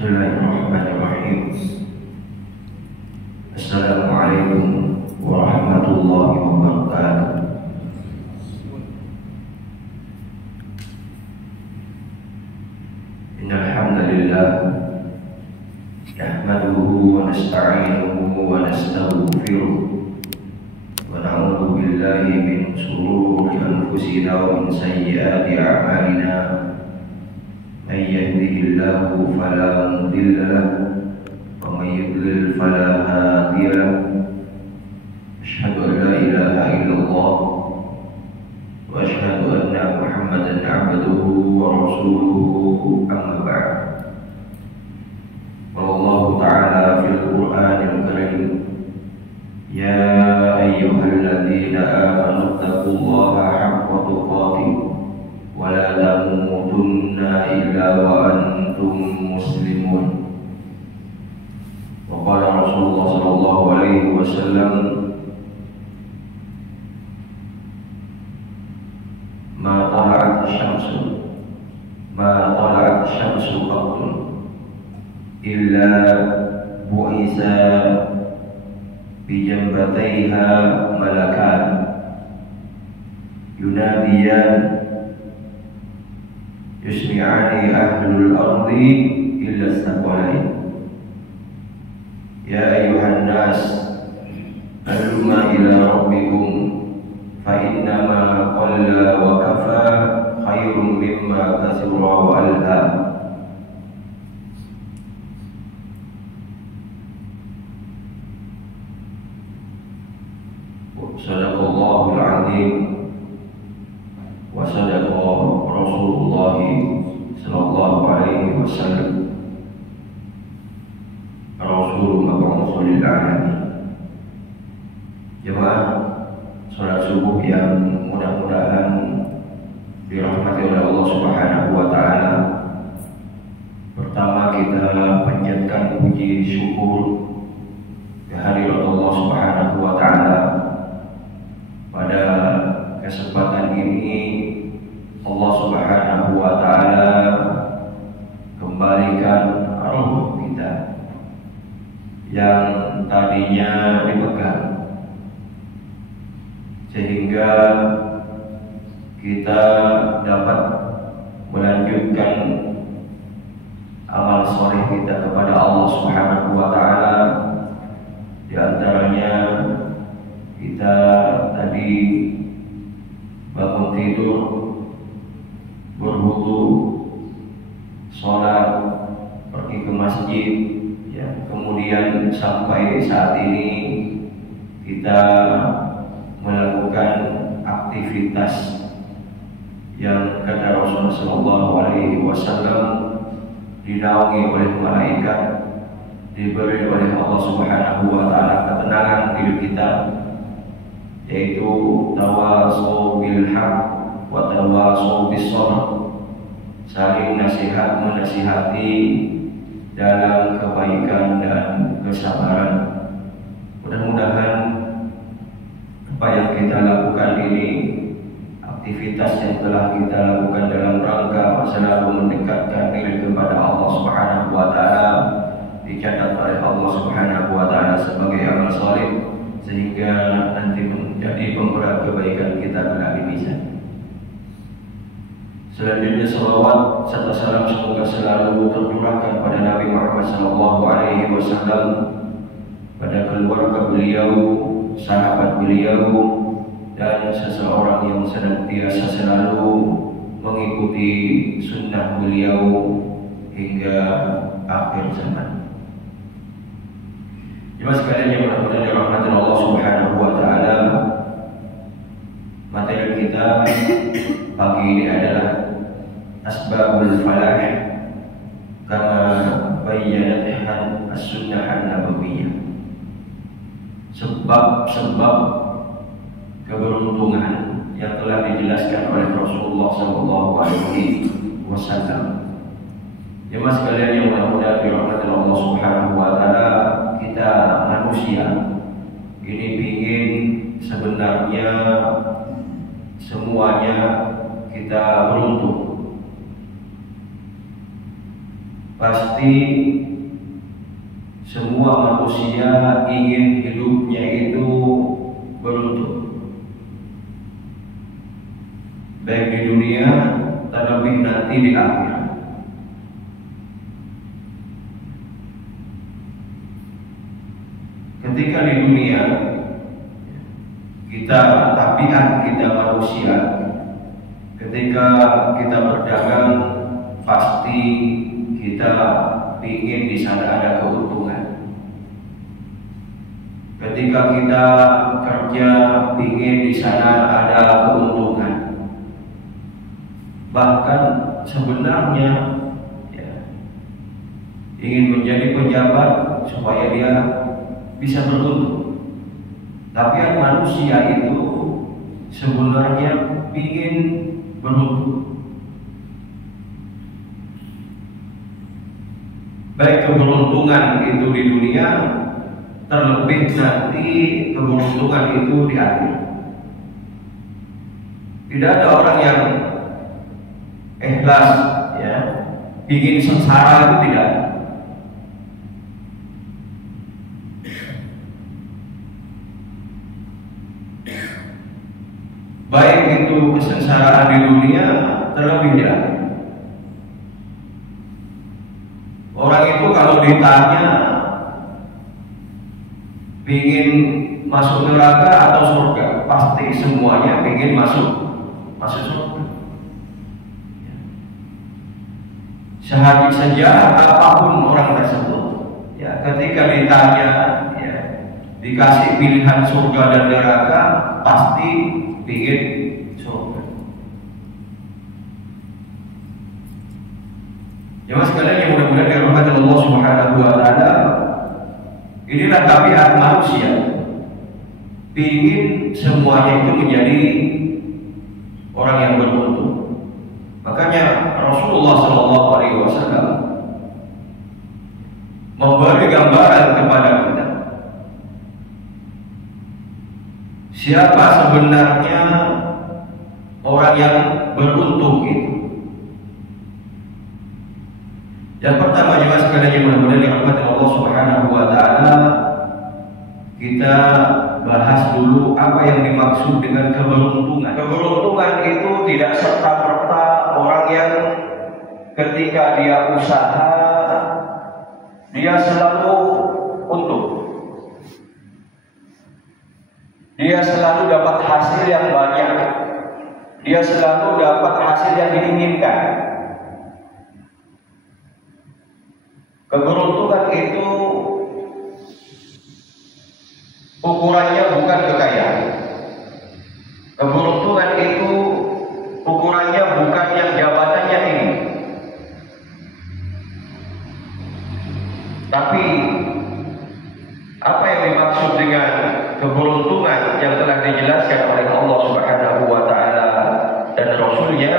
Bismillahirrahmanirrahim. Assalamualaikum warahmatullahi wabarakatuh. Innal hamdalillah nahmaduhu wa nasta'inuhu wa nastaghfiruh wa na'udzu billahi min shururi anfusina wa min sayyiati a'malina. من يهده الله فلا مضل له ومن يضلل فلا هادي له أشهد أن لا إله إلا الله وأشهد أن محمدا عبده ورسوله أما بعد. قال الله تعالى في القرآن الكريم يا أيها الذين آمنوا اتقوا الله حق تقاته ولا تموتن إلا وأنتم مسلمون. وقال رسول الله صلى الله عليه وسلم ما طلعت الشمس قط إلا بعث بجنبتيها ملكان يناديان يسمعان أهل الأرض إلا الثقلين يا أيها الناس هلما إلى ربكم فإنما قل وكفى خير مما كثر وألهى. صدق الله العظيم وصدق رسول الله صلى الله عليه وسلم Rasul mab'uts lil alamin. Jemaah salat subuh yang mudah-mudahan dirahmati oleh Allah Subhanahu wa taala. Pertama kita panjatkan puji syukur kehadirat Allah Subhanahu wa taala. Pada kesempatan ini Allah Subhanahu wa taala kembalikan roh kita yang tadinya dipegang, sehingga kita dapat melanjutkan amal soleh kita kepada Allah Subhanahu wa taala. Di antaranya kita tadi bangun tidur, berwudu, sholat, pergi ke masjid, ya, kemudian sampai saat ini kita melakukan aktivitas yang kata Rasulullah SAW dinaungi oleh malaikat, diberi oleh Allah Subhanahu wa taala ketenangan hidup kita, yaitu tawasau bil haq wa tawasau bis sabr, saling nasihat menasihati dalam kebaikan dan kesabaran. Mudah-mudahan apa yang kita lakukan ini, aktivitas yang telah kita lakukan dalam rangka selalu mendekatkan diri kepada Allah Subhanahu wa taala, dicatat oleh Allah Subhanahu wa taala sebagai amal saleh, sehingga nanti menjadi pemberat kebaikan kita kelak di mizan. Selanjutnya salawat serta salam semoga selalu tercurahkan pada Nabi Muhammad SAW, pada keluarga beliau, sahabat beliau, dan seseorang yang senantiasa selalu mengikuti sunnah beliau hingga akhir zaman. Jemaah sekalian yang mudah-mudahan dirahmati Allah Subhanahu wa taala, materi kita pagi ini adalah asbabul falah kama bayyanatha as-sunnah an-nabawiyyah. Sebab-sebab keberuntungan yang telah dijelaskan oleh Rasulullah SAW. Jemaah sekalian yang mudah-mudahan dirahmati Allah Subhanahu wa taala, kita manusia ini ingin sebenarnya semuanya kita beruntung. pasti semua manusia ingin hidupnya itu beruntung, baik di dunia terlebih nanti di akhirat. Ketika di dunia kita, tabiat kita manusia, ketika kita berdagang pasti kita ingin di sana ada keuntungan. Ketika kita kerja ingin di sana ada keuntungan. Bahkan sebenarnya ingin menjadi pejabat supaya dia bisa beruntung. Tapi manusia itu sebenarnya ingin beruntung. Baik keberuntungan itu di dunia, terlebih nanti keberuntungan itu di akhirat. Tidak ada orang yang ikhlas ingin sengsara, itu tidak. Baik itu kesengsaraan di dunia, terlebih di akhirat. Orang itu kalau ditanya ingin masuk neraka atau surga, pasti semuanya ingin masuk surga. Sejarah apapun orang tersebut, ketika ditanya, dikasih pilihan surga dan neraka, pasti ingin surga. Jemaah sekalian yang mudah-mudahan dirahmati Allah Subhanahu wa taala, inilah tabiat manusia, ingin semuanya itu menjadi orang yang beruntung. Makanya Rasulullah SAW memberi gambaran kepada kita siapa sebenarnya orang yang beruntung itu. Yang pertama, jemaah sekalian yang mudah-mudahan dirahmati Allah Subhanahu wa taala, kita bahas dulu apa yang dimaksud dengan keberuntungan. Keberuntungan itu tidak serta-merta orang yang ketika dia usaha dia selalu untung, dia selalu dapat hasil yang banyak, dia selalu dapat hasil yang diinginkan. Keberuntungan itu ukurannya bukan kekayaan. Keberuntungan itu ukurannya bukan yang jabatannya ini, tapi apa yang dimaksud dengan keberuntungan yang telah dijelaskan oleh Allah Subhanahu wa taala dan Rasul-Nya.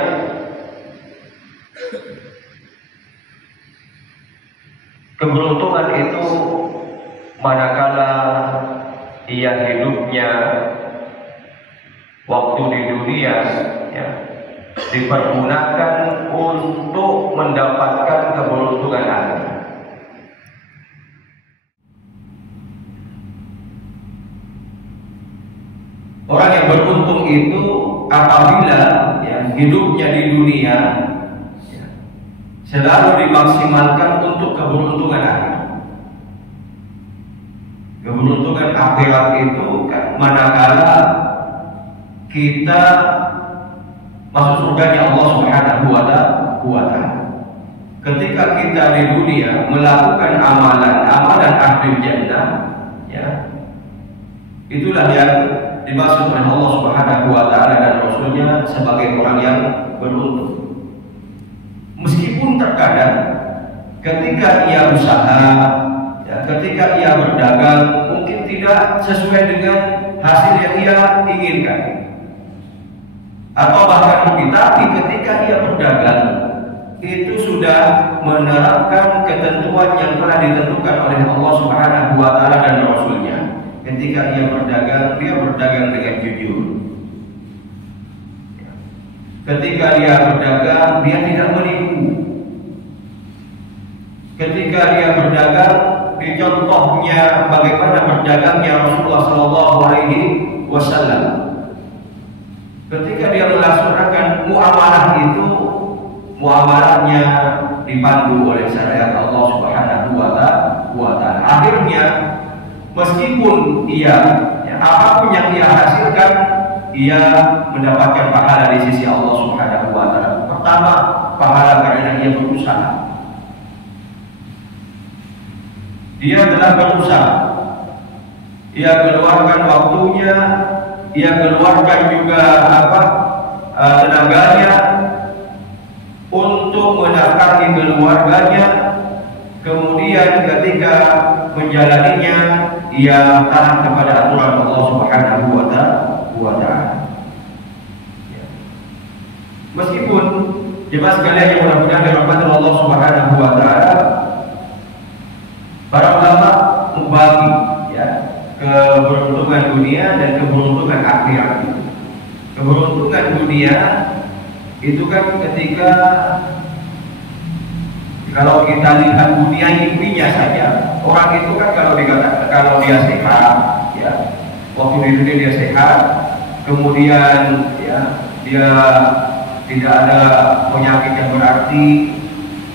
Keberuntungan itu manakala ia hidupnya waktu di dunia dipergunakan untuk mendapatkan keberuntungan akhirat. Orang yang beruntung itu apabila hidupnya di dunia selalu dimaksimalkan untuk keberuntungan akhirat. Keberuntungan akhirat itu manakala kita masuk surganya Allah Subhanahu wa taala. Ketika kita di dunia melakukan amalan ahli jannah, itulah yang dimaksud oleh Allah Subhanahu wa taala dan Rasul-Nya sebagai orang yang beruntung. Meskipun terkadang ketika ia usaha, ketika ia berdagang mungkin tidak sesuai dengan hasil yang ia inginkan, atau bahkan tapi ketika ia berdagang itu sudah menerapkan ketentuan yang telah ditentukan oleh Allah Subhanahu wa taala dan Rasul-Nya. Ketika ia berdagang, dia berdagang dengan jujur. Ketika dia berdagang, dia tidak menipu. ketika dia berdagang, dicontohnya bagaimana berdagangnya Rasulullah Shallallahu Alaihi Wasallam. Ketika dia melaksanakan muamalah itu, muamalahnya dipandu oleh syariat Allah Subhanahu wa Ta'ala. Akhirnya meskipun apapun yang ia hasilkan, ia mendapatkan pahala di sisi Allah Subhanahu wa Ta'ala. Pertama, pahala karena ia berusaha. Dia telah berusaha. Ia keluarkan waktunya, ia keluarkan juga tenaganya untuk menafkahi keluarganya. Kemudian ketika menjalaninya, ia taat kepada aturan Allah Subhanahu wa Ta'ala. Meskipun jemaah sekalian yang mudah-mudahan dirahmati Allah Subhanahu wa Ta'ala, para ulama membagi keberuntungan dunia dan keberuntungan akhirat. Keberuntungan dunia itu kan ketika kalau kita lihat dunia intinya saja, orang itu kan kalau dia sehat, waktu di dunia dia sehat, kemudian dia tidak ada penyakit yang berarti,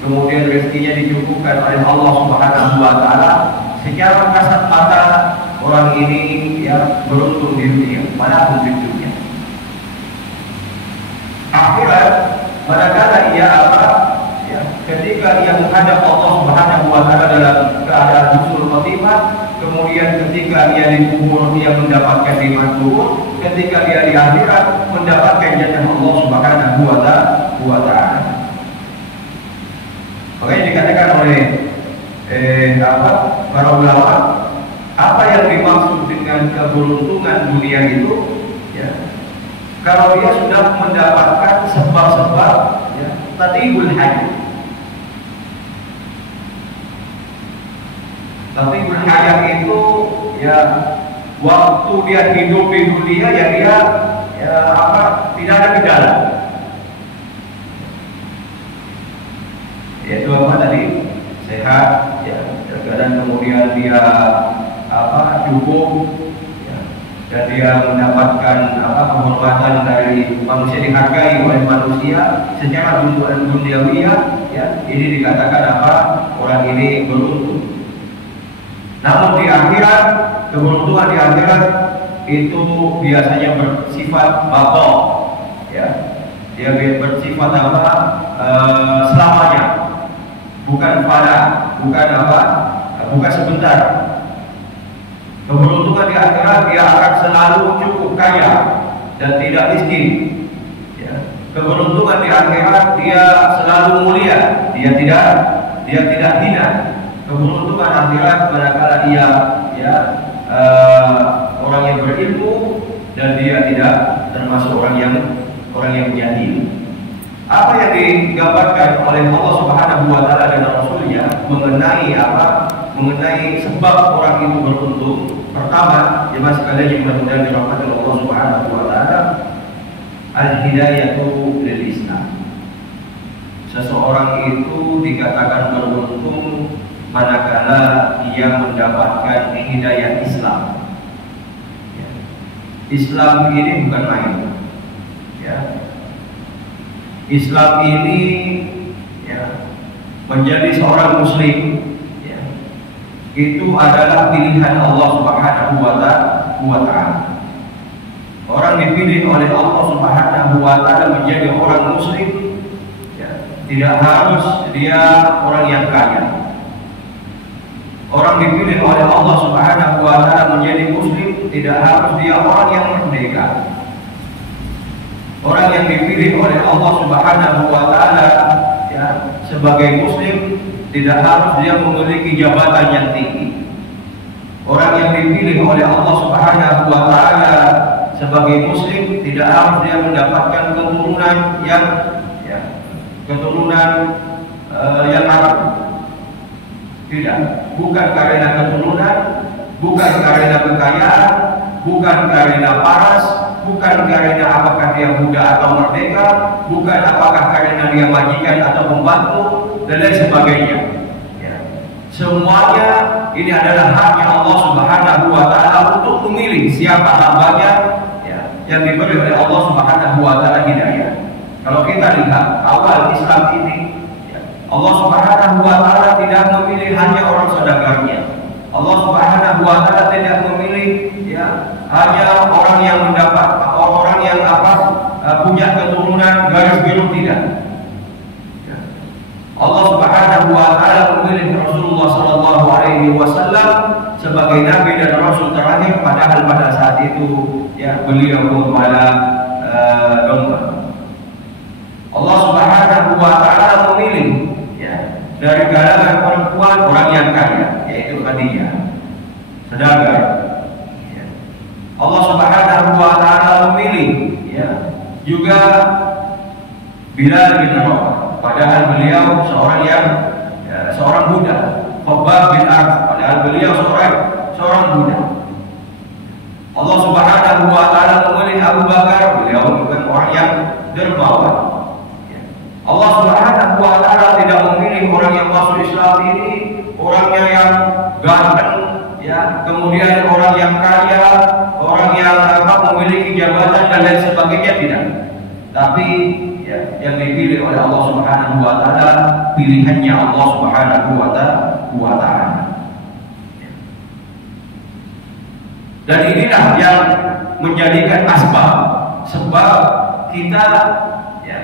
kemudian rezekinya dicukupkan oleh Allah Subhanahu wa Ta'ala, secara kasat mata orang ini beruntung di dunia, manapun di dunia. Akhirat, manakala ketika ia menghadap Allah Subhanahu wa Ta'ala dalam keadaan husnul khotimah, kemudian ketika ia dikubur dia mendapatkan nikmat kubur, ketika dia di akhirat mendapatkan jannah Allah Subhanahu wa Ta'ala. Makanya dikatakan oleh para ulama, apa yang dimaksud dengan keberuntungan dunia itu, kalau dia sudah mendapatkan sebab-sebab tatibul hayat. Tatibul hayat itu waktu dia hidup di dunia dia tidak ada gejala. Yaitu tadi sehat, dan kemudian dia cukup, dan dia mendapatkan kehormatan dari manusia, dihargai oleh manusia secara duniawiyah, ini dikatakan orang ini beruntung. Namun di akhirat, keberuntungan di akhirat itu biasanya bersifat baqa, dia bersifat selamanya, bukan pada, bukan sebentar. Keberuntungan di akhirat, dia akan selalu cukup kaya dan tidak miskin. Keberuntungan di akhirat, dia selalu mulia, dia tidak hina. Keberuntungan akhirat manakala ia orang yang berilmu dan dia tidak termasuk orang yang jahil. Apa yang digambarkan oleh Allah Subhanahu wa Ta'ala dan Rasulnya mengenai mengenai sebab orang itu beruntung. Pertama, jemaah sekalian yang mudah-mudahan dirahmati Allah Subhanahu wa Ta'ala, al-hidayatu lil Islam. Seseorang itu dikatakan beruntung manakala ia mendapatkan hidayah Islam. Islam ini bukan main. Islam ini menjadi seorang muslim itu adalah pilihan Allah Subhanahu wa Ta'ala. Orang dipilih oleh Allah Subhanahu wa Ta'ala menjadi orang muslim, tidak harus dia orang yang kaya. Orang dipilih oleh Allah Subhanahu wa Ta'ala menjadi muslim, tidak harus dia orang yang merdeka. Orang yang dipilih oleh Allah Subhanahu wa Ta'ala sebagai muslim, tidak harus dia memiliki jabatan yang tinggi. Orang yang dipilih oleh Allah Subhanahu wa Ta'ala sebagai muslim, tidak harus dia mendapatkan keturunan yang Arab. Tidak, bukan karena keturunan, bukan karena kekayaan, bukan karena paras, bukan karena apakah dia muda atau merdeka, bukan apakah karena dia majikan atau pembantu dan lain sebagainya. Semuanya ini adalah haknya Allah Subhanahu wa taala untuk memilih siapa hambanya ya, yang diberi oleh Allah Subhanahu wa taala hidayah. Kalau kita lihat awal Islam ini, ya, Allah Subhanahu wa taala tidak memilih hanya orang saudagarnya. Allah Subhanahu wa taala tidak memilih ya hanya orang yang mendapat orang yang punya keturunan garis biru, tidak. Allah Subhanahu wa taala memilih Rasulullah sallallahu alaihi wasallam sebagai nabi dan rasul terakhir, padahal pada saat itu ya beliau kepala domba. Allah Subhanahu wa taala memilih ya dari kalangan perempuan orang yang kaya, yaitu Khadijah, saudagar. Ya. Allah Subhanahu wa taala memilih ya juga Bilal bin Rabah, padahal beliau seorang budak. Khabbab bin Arad, padahal beliau seorang budak. Allah Subhanahu wa taala memilih Abu Bakar, beliau bukan orang yang dermawan. Allah Subhanahu wa taala tidak memilih orang yang masuk Islam ini orangnya yang ganteng ya, kemudian orang yang kaya, orang yang memiliki jabatan dan lain sebagainya, tidak. Tapi ya, yang dipilih oleh Allah Subhanahu wa taala pilihannya Allah Subhanahu wa taala. Dan inilah yang menjadikan sebab kita ya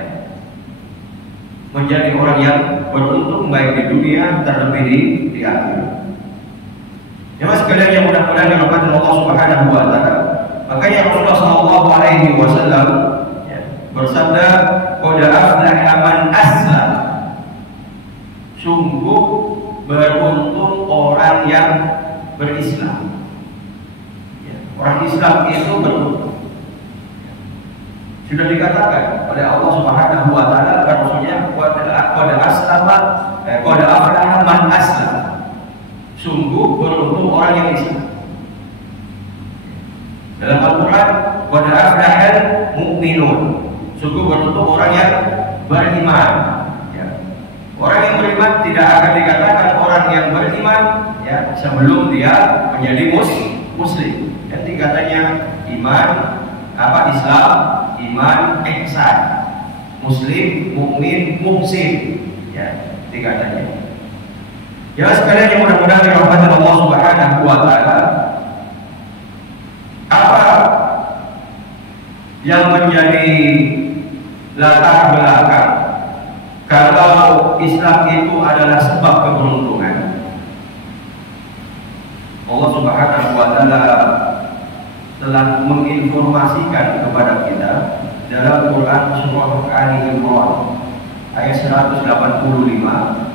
menjadi orang yang beruntung baik di dunia terlebih di akhirat. Ya mas sekalian yang mudah-mudahan dirahmati Allah Subhanahu wa taala. Makanya Rasulullah sallallahu alaihi wasallam bersabda, "Qad aflaha man aslam." Sungguh beruntung orang yang berislam. Ya, orang Islam itu beruntung. Sudah dikatakan oleh Allah Subhanahu wa taala, maksudnya qad aflaha man aslam. Sungguh beruntung orang yang Islam. Dalam Al-Qur'an, qad aflahal mu'minun. Sungguh beruntung orang yang beriman. Ya. Orang yang beriman tidak akan dikatakan orang yang beriman ya sebelum dia menjadi muslim. Jadi katanya iman Islam, iman, ihsan, muslim, mukmin, muhsin. Ya, dikatanya. Ya sekalian yang mudah-mudahan dirahmati Allah Subhanahu wa taala. Apa yang menjadi latar belakang kalau Islam itu adalah sebab keberuntungan? Allah Subhanahu wa taala telah menginformasikan kepada kita dalam Quran surah Ali Imran ayat 185,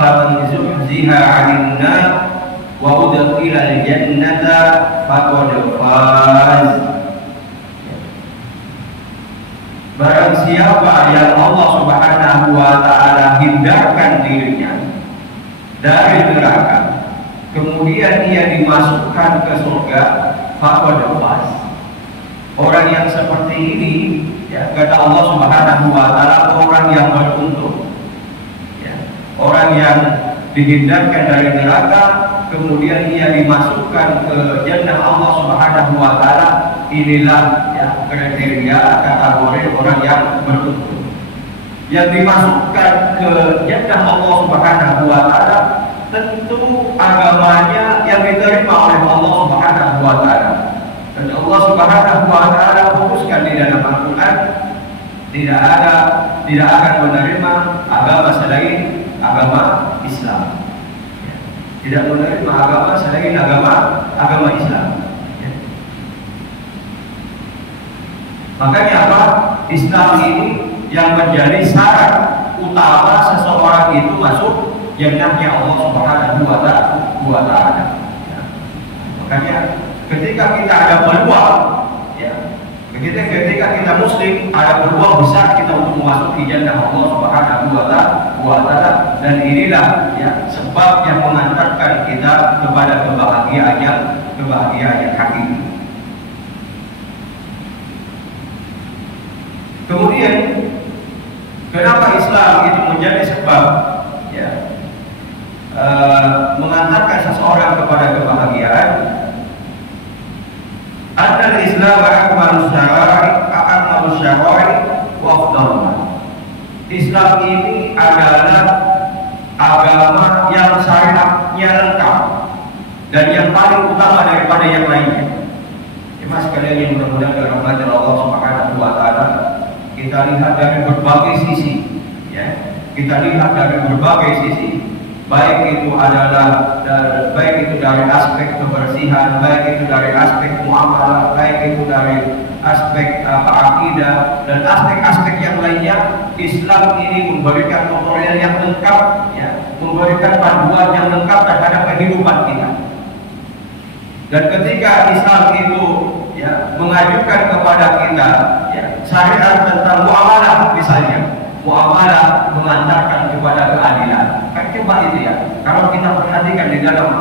"Faman zuhziha 'anil nar wa udkhila al-jannata faqad faz." Barang siapa yang Allah Subhanahu wa taala hindarkan dirinya dari neraka, kemudian ia dimasukkan ke surga, faqad faz. Orang yang seperti ini ya, kata Allah Subhanahu wa taala, orang yang beruntung. Ya, orang yang dihindarkan dari neraka, kemudian ia dimasukkan ke jannah Allah Subhanahu wa taala. Inilah ya kriteria kategori orang yang beruntung. Yang dimasukkan ke jannah Allah Subhanahu wa taala tentu agamanya yang diterima oleh Allah Subhanahu wa taala. Dan Allah Subhanahu wa taala fokuskan di dalam Al-Qur'an, tidak akan menerima agama selain agama Islam. Tidak menerima agama selain agama Islam. Makanya apa? Islam ini yang menjadi syarat utama seseorang itu masuk jannahnya Allah Subhanahu wa taala. Ya. Makanya ketika kita ada peluang, ya, ketika kita muslim ada peluang besar kita untuk memasuki jannah Allah Subhanahu wa taala, dan inilah ya sebab yang mengantarkan kita kepada kebahagiaan yang hakiki. Kemudian kenapa Islam itu menjadi sebab ya mengantarkan seseorang kepada kebahagiaan. Adal Islam akmalus syara'i wa afdaluha. Islam ini adalah agama yang syariatnya lengkap dan yang paling utama daripada yang lainnya. Mas sekalian yang mudah-mudahan dirahmati Allah Subhanahu wa taala, kita lihat dari berbagai sisi, ya. Kita lihat dari berbagai sisi, baik itu dari aspek kebersihan, baik itu dari aspek muamalah, baik itu dari aspek akidah dan aspek-aspek yang lainnya. Islam ini memberikan tutorial yang lengkap, ya, memberikan panduan yang lengkap terhadap kehidupan kita. Dan ketika Islam itu, ya, mengajukan kepada kita, ya, syariat tentang muamalah misalnya, muamalah mengantarkan kepada keadilan. Kan coba itu ya, kalau kita perhatikan di dalam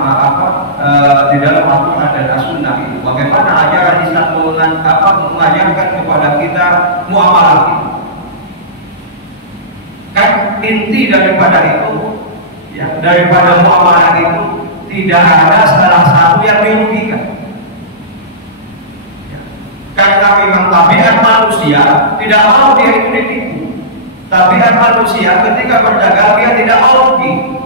di dalam Al-Quran dan As-Sunnah itu, bagaimana ajaran Islam mengajarkan kepada kita muamalah itu. Kan inti daripada itu, ya, daripada muamalah itu tidak ada salah satu yang dirugikan. Karena memang tabiat manusia tidak mau dia itu ditipu. Tabiat manusia ketika berdagang dia tidak mau rugi.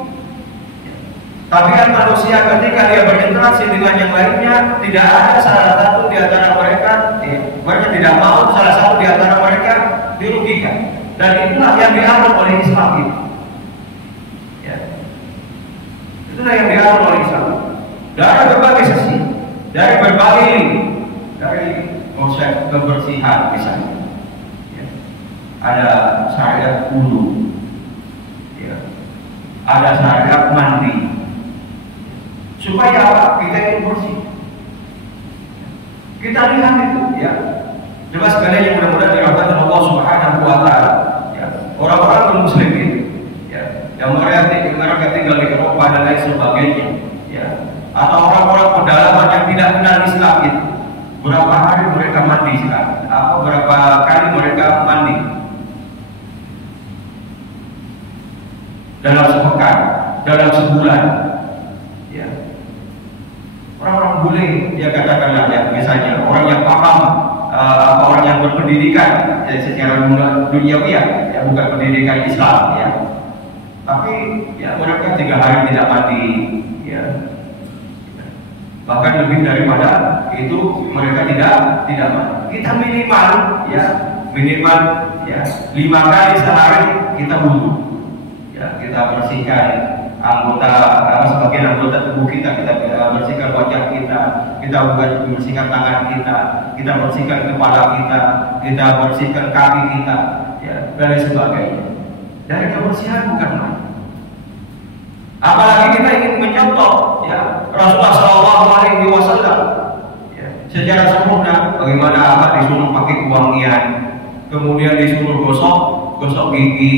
Tabiat manusia ketika dia berinteraksi dengan yang lainnya, tidak ada salah satu di antara mereka, mereka tidak mau salah satu di antara mereka dirugikan. Dan itulah yang diatur oleh Islam itu. Ya. Itulah yang diatur oleh Islam. Dari berbagai sisi, dari berbagai lini, dari konsep kebersihan misalnya, ya. Ada syariat wudu, ya. Ada syariat mandi, supaya apa? Kita itu bersih. Kita lihat itu, ya. Coba sekalian yang mudah-mudahan dirahmati Allah Subhanahu wa taala, ya. Orang-orang non-muslim itu, ya, yang mereka tinggal di Eropa dan lain sebagainya, ya. Atau orang-orang pedalaman yang tidak kenal Islam itu, berapa hari mereka mandi sekarang? Berapa kali mereka mandi? Dalam sepekan, dalam sebulan, ya. Orang-orang bule, ya katakanlah, ya, misalnya orang yang paham, orang yang berpendidikan, ya, secara duniawi, ya, bukan pendidikan Islam, ya. Tapi ya mereka 3 hari tidak mandi, ya. Bahkan lebih daripada itu mereka tidak mandi. Kita minimal, ya, 5 kali sehari kita wudu, ya, kita bersihkan sebagian anggota tubuh kita bersihkan wajah kita bersihkan tangan kita bersihkan kepala kita bersihkan kaki kita, ya, dan sebagainya. Dari kebersihan bukan main. Apalagi kita ingin mencontoh, ya, Rasulullah SAW, ya, secara sempurna bagaimana disuruh pakai wangian, kemudian disuruh gosok gigi,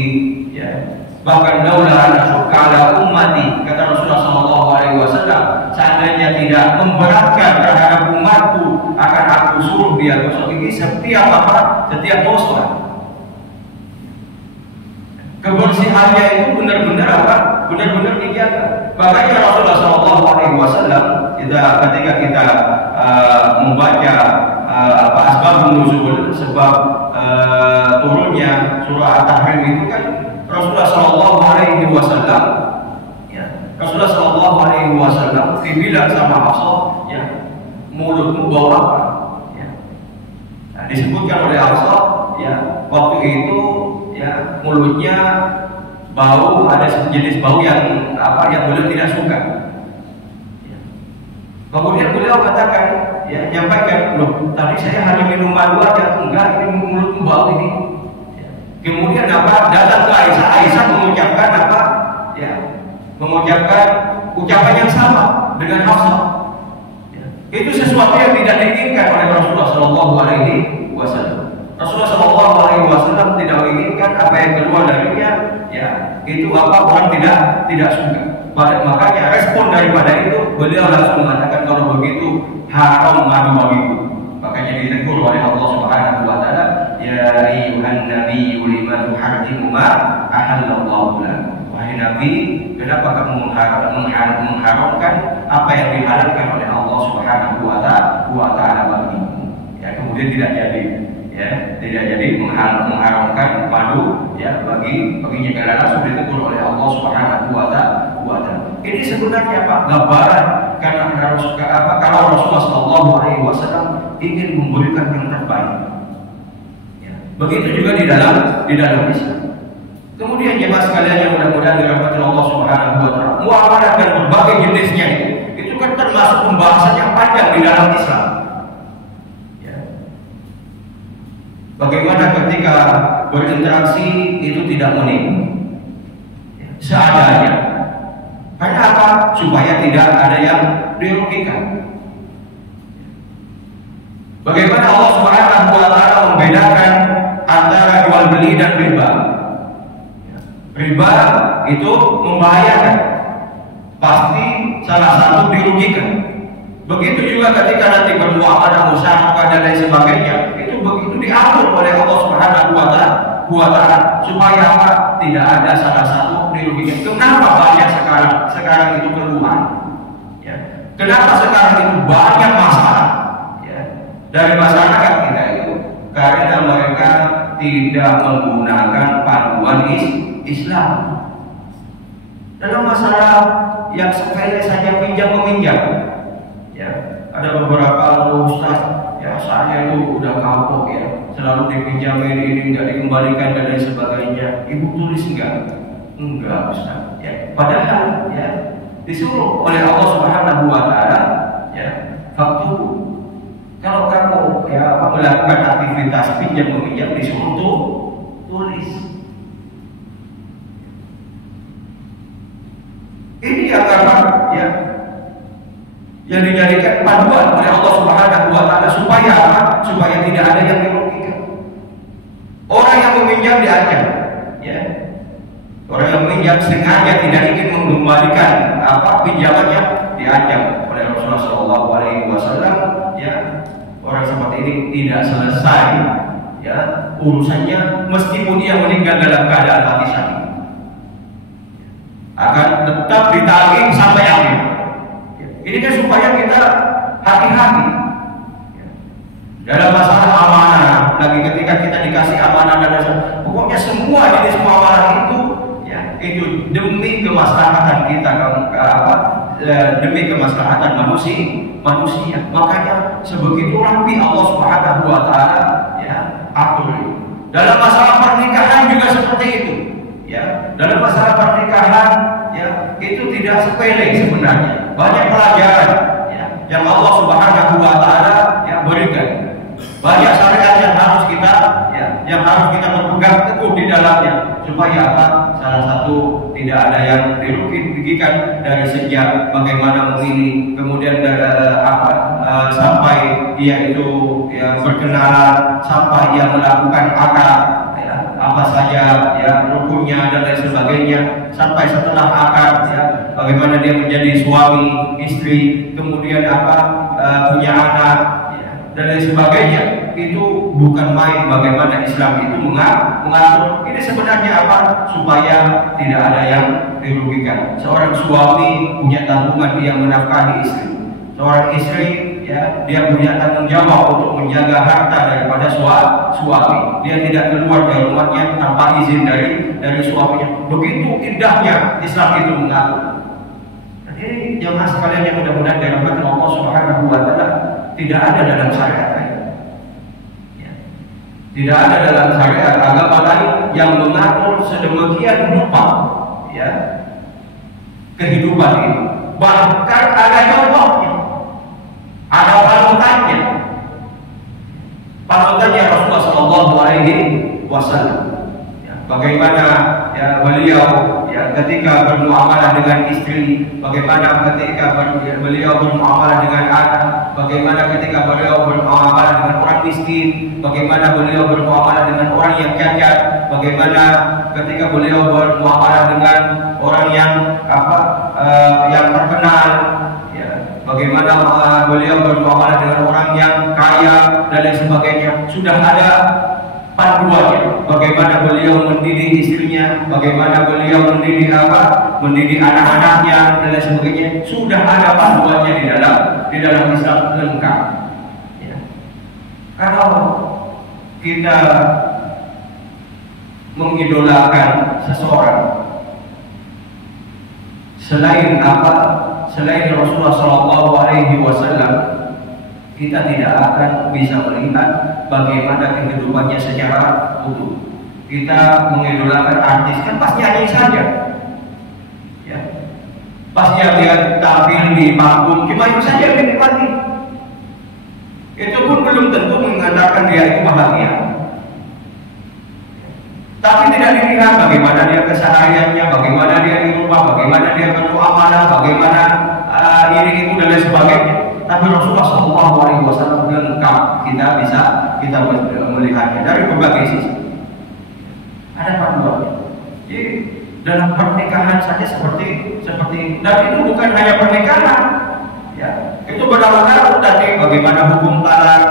ya. Bahkan daulah asyukka ala ummati, kata Rasulullah SAW, seandainya tidak memberatkan terhadap umatku, akan aku suruh dia gosok gigi setiap gosok. Kebersihannya itu benar-benar dijaga. Makanya Rasulullah SAW, ketika kita membaca asbabun nuzul, sebab turunnya surah At-Tahrim itu kan Rasulullah SAW, ya, Rasulullah SAW dibilang sama Hafsah, ya, mulutmu bau apa? Ya. Nah, disebutkan oleh Hafsah, ya, waktu itu, ya, mulutnya bau, ada sejenis bau yang beliau tidak suka. Ya. Kemudian beliau katakan, ya, nyampaikan, loh, tadi saya hanya minum madu aja, enggak, ini mulutmu bau ini. Kemudian datang ke Aisyah mengucapkan ya, mengucapkan ucapan yang sama dengan Hafsah. Ya. Itu sesuatu yang tidak diinginkan oleh Rasulullah SAW. Rasulullah SAW tidak menginginkan apa yang keluar darinya, ya, itu orang tidak suka. Makanya respon daripada itu beliau langsung mengatakan, kalau begitu haram madu bagiku. Makanya ditegur oleh Allah Subhanahu wa taala, ya ayyuhan nabiyyu lima tuharrimu ma ahallallahu lak. Wahai Nabi, kenapa kamu mengharamkan apa yang dihalalkan oleh Allah Subhanahu wa Ta'ala bagimu? Ya, kemudian tidak jadi, ya, tidak jadi mengharamkan madu, ya, baginya karena sudah ditegur oleh Allah Subhanahu wa Ta'ala. Ini sebenarnya apa? Gambaran karena kalau Rasulullah SAW ingin memberikan yang terbaik. Ya. Begitu juga di dalam Islam. Kemudian jemaah sekalian yang mudah-mudahan dirahmati Allah Subhanahu wa Ta'ala, muamalah dan berbagai jenisnya itu kan termasuk pembahasan yang panjang di dalam Islam. Ya. Bagaimana ketika berinteraksi itu tidak menipu, ya, seadanya. Karena apa? Supaya tidak ada yang dirugikan. Bagaimana Allah Subhanahu wa Ta'ala membedakan antara jual beli dan riba? Riba itu membahayakan, pasti salah satu dirugikan. Begitu juga ketika nanti bermuamalah, musyarakah dan lain sebagainya, itu begitu diatur oleh Allah Subhanahu wa Ta'ala supaya apa? Tidak ada salah satu dirugikan. Kenapa banyak sekarang itu keluhan? Ya. Kenapa sekarang itu banyak masalah? Ya. Dari masyarakat kita itu karena mereka tidak menggunakan panduan Islam dalam masalah yang sepele saja pinjam meminjam. Ya, ada beberapa ustaz, ya, saya itu udah kapok, ya, selalu dipinjamin ini nggak dikembalikan dan lain sebagainya. Ibu tulis enggak ustaz. Ya, padahal ya disuruh oleh Allah Subhanahu wa Ta'ala, ya, faktu. Kalau kamu ya melakukan aktivitas pinjam meminjam disuruh tulis. Ini agama, ya, yang dijadikan panduan oleh Allah Subhanahu wa Ta'ala supaya apa? Supaya tidak ada yang dirugikan. Orang yang meminjam diancam, ya. Orang yang meminjam sengaja tidak ingin mengembalikan apa pinjamannya diancam oleh Rasulullah SAW. Ya, orang seperti ini tidak selesai, ya, urusannya meskipun dia meninggal dalam keadaan mati syahid, akan tetap ditagih sampai akhir. Ini kan supaya kita hati-hati dalam masalah amanah. Lagi ketika kita dikasih amanah dan pokoknya semua jenis muamalah itu, ya, itu demi kemaslahatan kita, demi kemaslahatan manusia. Makanya sebegitu rapi Allah Subhanahu wa Ta'ala, ya, atur. Dalam masalah pernikahan juga seperti itu. Ya, dalam masalah pernikahan, ya, itu tidak sepele sebenarnya. Banyak pelajaran, ya, yang Allah Subhanahu wa Ta'ala, ya, berikan. Banyak syariat yang harus kita, ya, yang harus kita berpegang teguh di dalamnya supaya apa? Salah satu tidak ada yang dirugikan dari sejak bagaimana memilih, kemudian sampai dia itu, ya, berkenalan, sampai dia melakukan akad, apa saja, ya, rukunnya dan lain sebagainya, sampai setelah akad, ya, bagaimana dia menjadi suami istri, kemudian punya anak, ya, dan lain sebagainya. Itu bukan main bagaimana Islam itu mengatur. Ini sebenarnya apa? Supaya tidak ada yang dirugikan. Seorang suami punya tanggungan dia menafkahi istri. Seorang istri, ya, dia punya tanggung jawab untuk menjaga harta daripada suami. Dia tidak keluar dari rumahnya tanpa izin dari suaminya. Begitu indahnya Islam itu mengatur. Jadi jemaah sekalian yang mudah-mudahan dirahmati Allah Subhanahu wa Ta'ala, tidak ada dalam syariat lain. Ya. Tidak ada dalam syariat agama lain yang mengatur sedemikian rupa, ya, kehidupan ini. Bahkan ada contohnya. Ada panutannya. Panutannya Rasulullah SAW. Ya, bagaimana, ya, beliau, ya, ketika bermuamalah dengan istri, bagaimana ketika beliau bermuamalah dengan anak, bagaimana ketika beliau bermuamalah dengan orang miskin, bagaimana beliau bermuamalah dengan orang yang cacat, bagaimana ketika beliau bermuamalah dengan orang yang yang terkenal. Bagaimana beliau bermuamalah dengan orang yang kaya dan lain sebagainya. Sudah ada panduannya, bagaimana beliau mendidik istrinya, bagaimana beliau mendidik anak-anaknya dan lain sebagainya. Sudah ada panduannya di dalam Islam lengkap. Ya. Kalau kita mengidolakan seseorang selain Rasulullah SAW, kita tidak akan bisa melihat bagaimana kehidupannya secara utuh. Kita mengidolakan artis, kan pas nyanyi saja, ya. Pas dia tampil di panggung, cuma itu saja yang dinikmati. Itu pun belum tentu mengatakan dia itu bahagia. Tapi tidak dilihat bagaimana dia kesehariannya, bagaimana dia di rumah, bagaimana dia bermuamalah, bagaimana ini itu dan lain sebagainya. Tapi Rasulullah SAW lengkap, kita melihatnya dari berbagai sisi. Ada panduannya. Jadi dalam pernikahan saja seperti dan itu bukan hanya pernikahan, ya. Itu benar-benar tadi bagaimana hukum talak,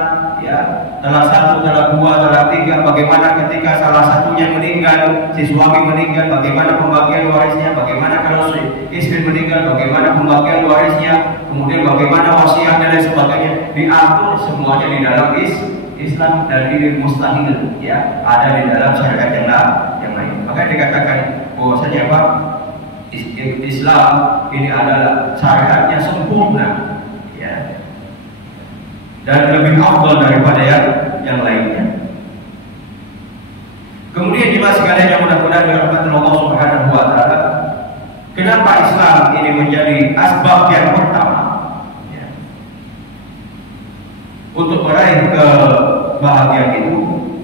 ya, talak 1, talak 2, talak 3, bagaimana ketika salah satunya meninggal, si suami meninggal, bagaimana pembagian warisnya, bagaimana kalau si istri meninggal, bagaimana pembagian warisnya, kemudian bagaimana wasiat dan lain sebagainya, diatur semuanya di dalam Islam dan ini mustahil, ya, ada di dalam syariat yang lain. Makanya dikatakan bahwasanya apa? Islam ini adalah syariatnya sempurna, ya, dan lebih afdal daripada yang lainnya. Kemudian jemaah sekalian yang mudah-mudahan dirahmati Allah Subhanahu wa taala, kenapa Islam ini menjadi asbab yang pertama, ya, untuk meraih kebahagiaan itu?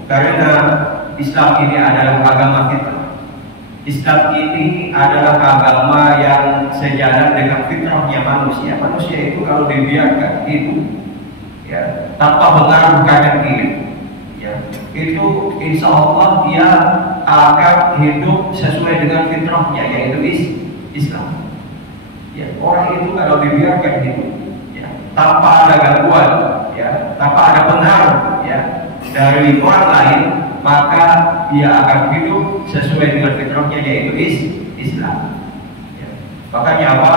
Karena Islam ini adalah agama fitrah. Islam ini adalah agama yang sejalan dengan fitrahnya manusia. Manusia itu kalau dibiarkan hidup, ya, tanpa pengaruh kanan kiri, ya, itu insya Allah dia akan hidup sesuai dengan fitrahnya, yaitu Islam. Ya, orang itu kalau dibiarkan hidup, ya, tanpa ada gangguan, ya, tanpa ada pengaruh, ya, dari orang lain, maka dia akan hidup sesuai dengan fitrahnya, yaitu Islam. Ya. Makanya apa?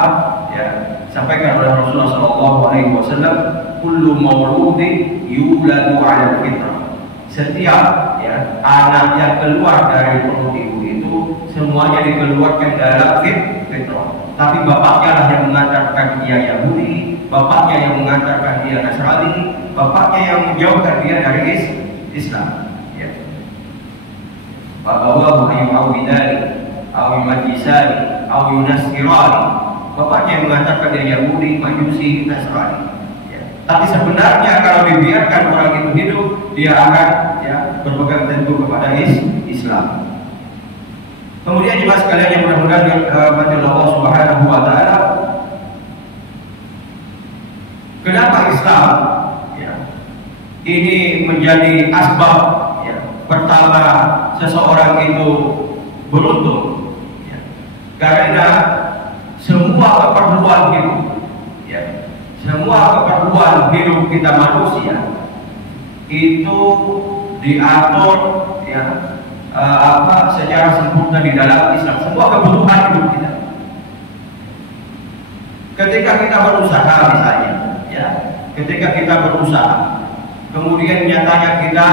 Ya, sampaikan oleh Rasulullah SAW, kullu mauludin yuladu 'ala fitrah. Setiap, ya, anak yang keluar dari perut ibu itu semuanya dikeluarkan dalam fitrah. Tapi bapaknya lah yang mengantarkan dia Yahudi, bapaknya yang mengantarkan dia Nasrani, bapaknya yang menjauhkan dia dari Islam. Bahwa yu'awidani atau yumajisani atau yunasirani, bapaknya yang mengatakan dia Yahudi, Majusi, Nasrani, ya. Tapi sebenarnya kalau dibiarkan orang itu hidup, dia akan, ya, berpegang teguh kepada Islam. Kemudian jemaah sekalian yang mudah-mudahan dirahmati Allah Subhanahu wa taala, kenapa Islam, ya, ini menjadi asbab, ya, pertama seseorang itu beruntung, ya, karena semua keperluan hidup, ya, semua keperluan hidup kita manusia itu diatur, ya, secara sempurna di dalam Islam. Semua kebutuhan hidup kita. Ketika kita berusaha misalnya, ya, ketika kita berusaha, kemudian nyatanya kita,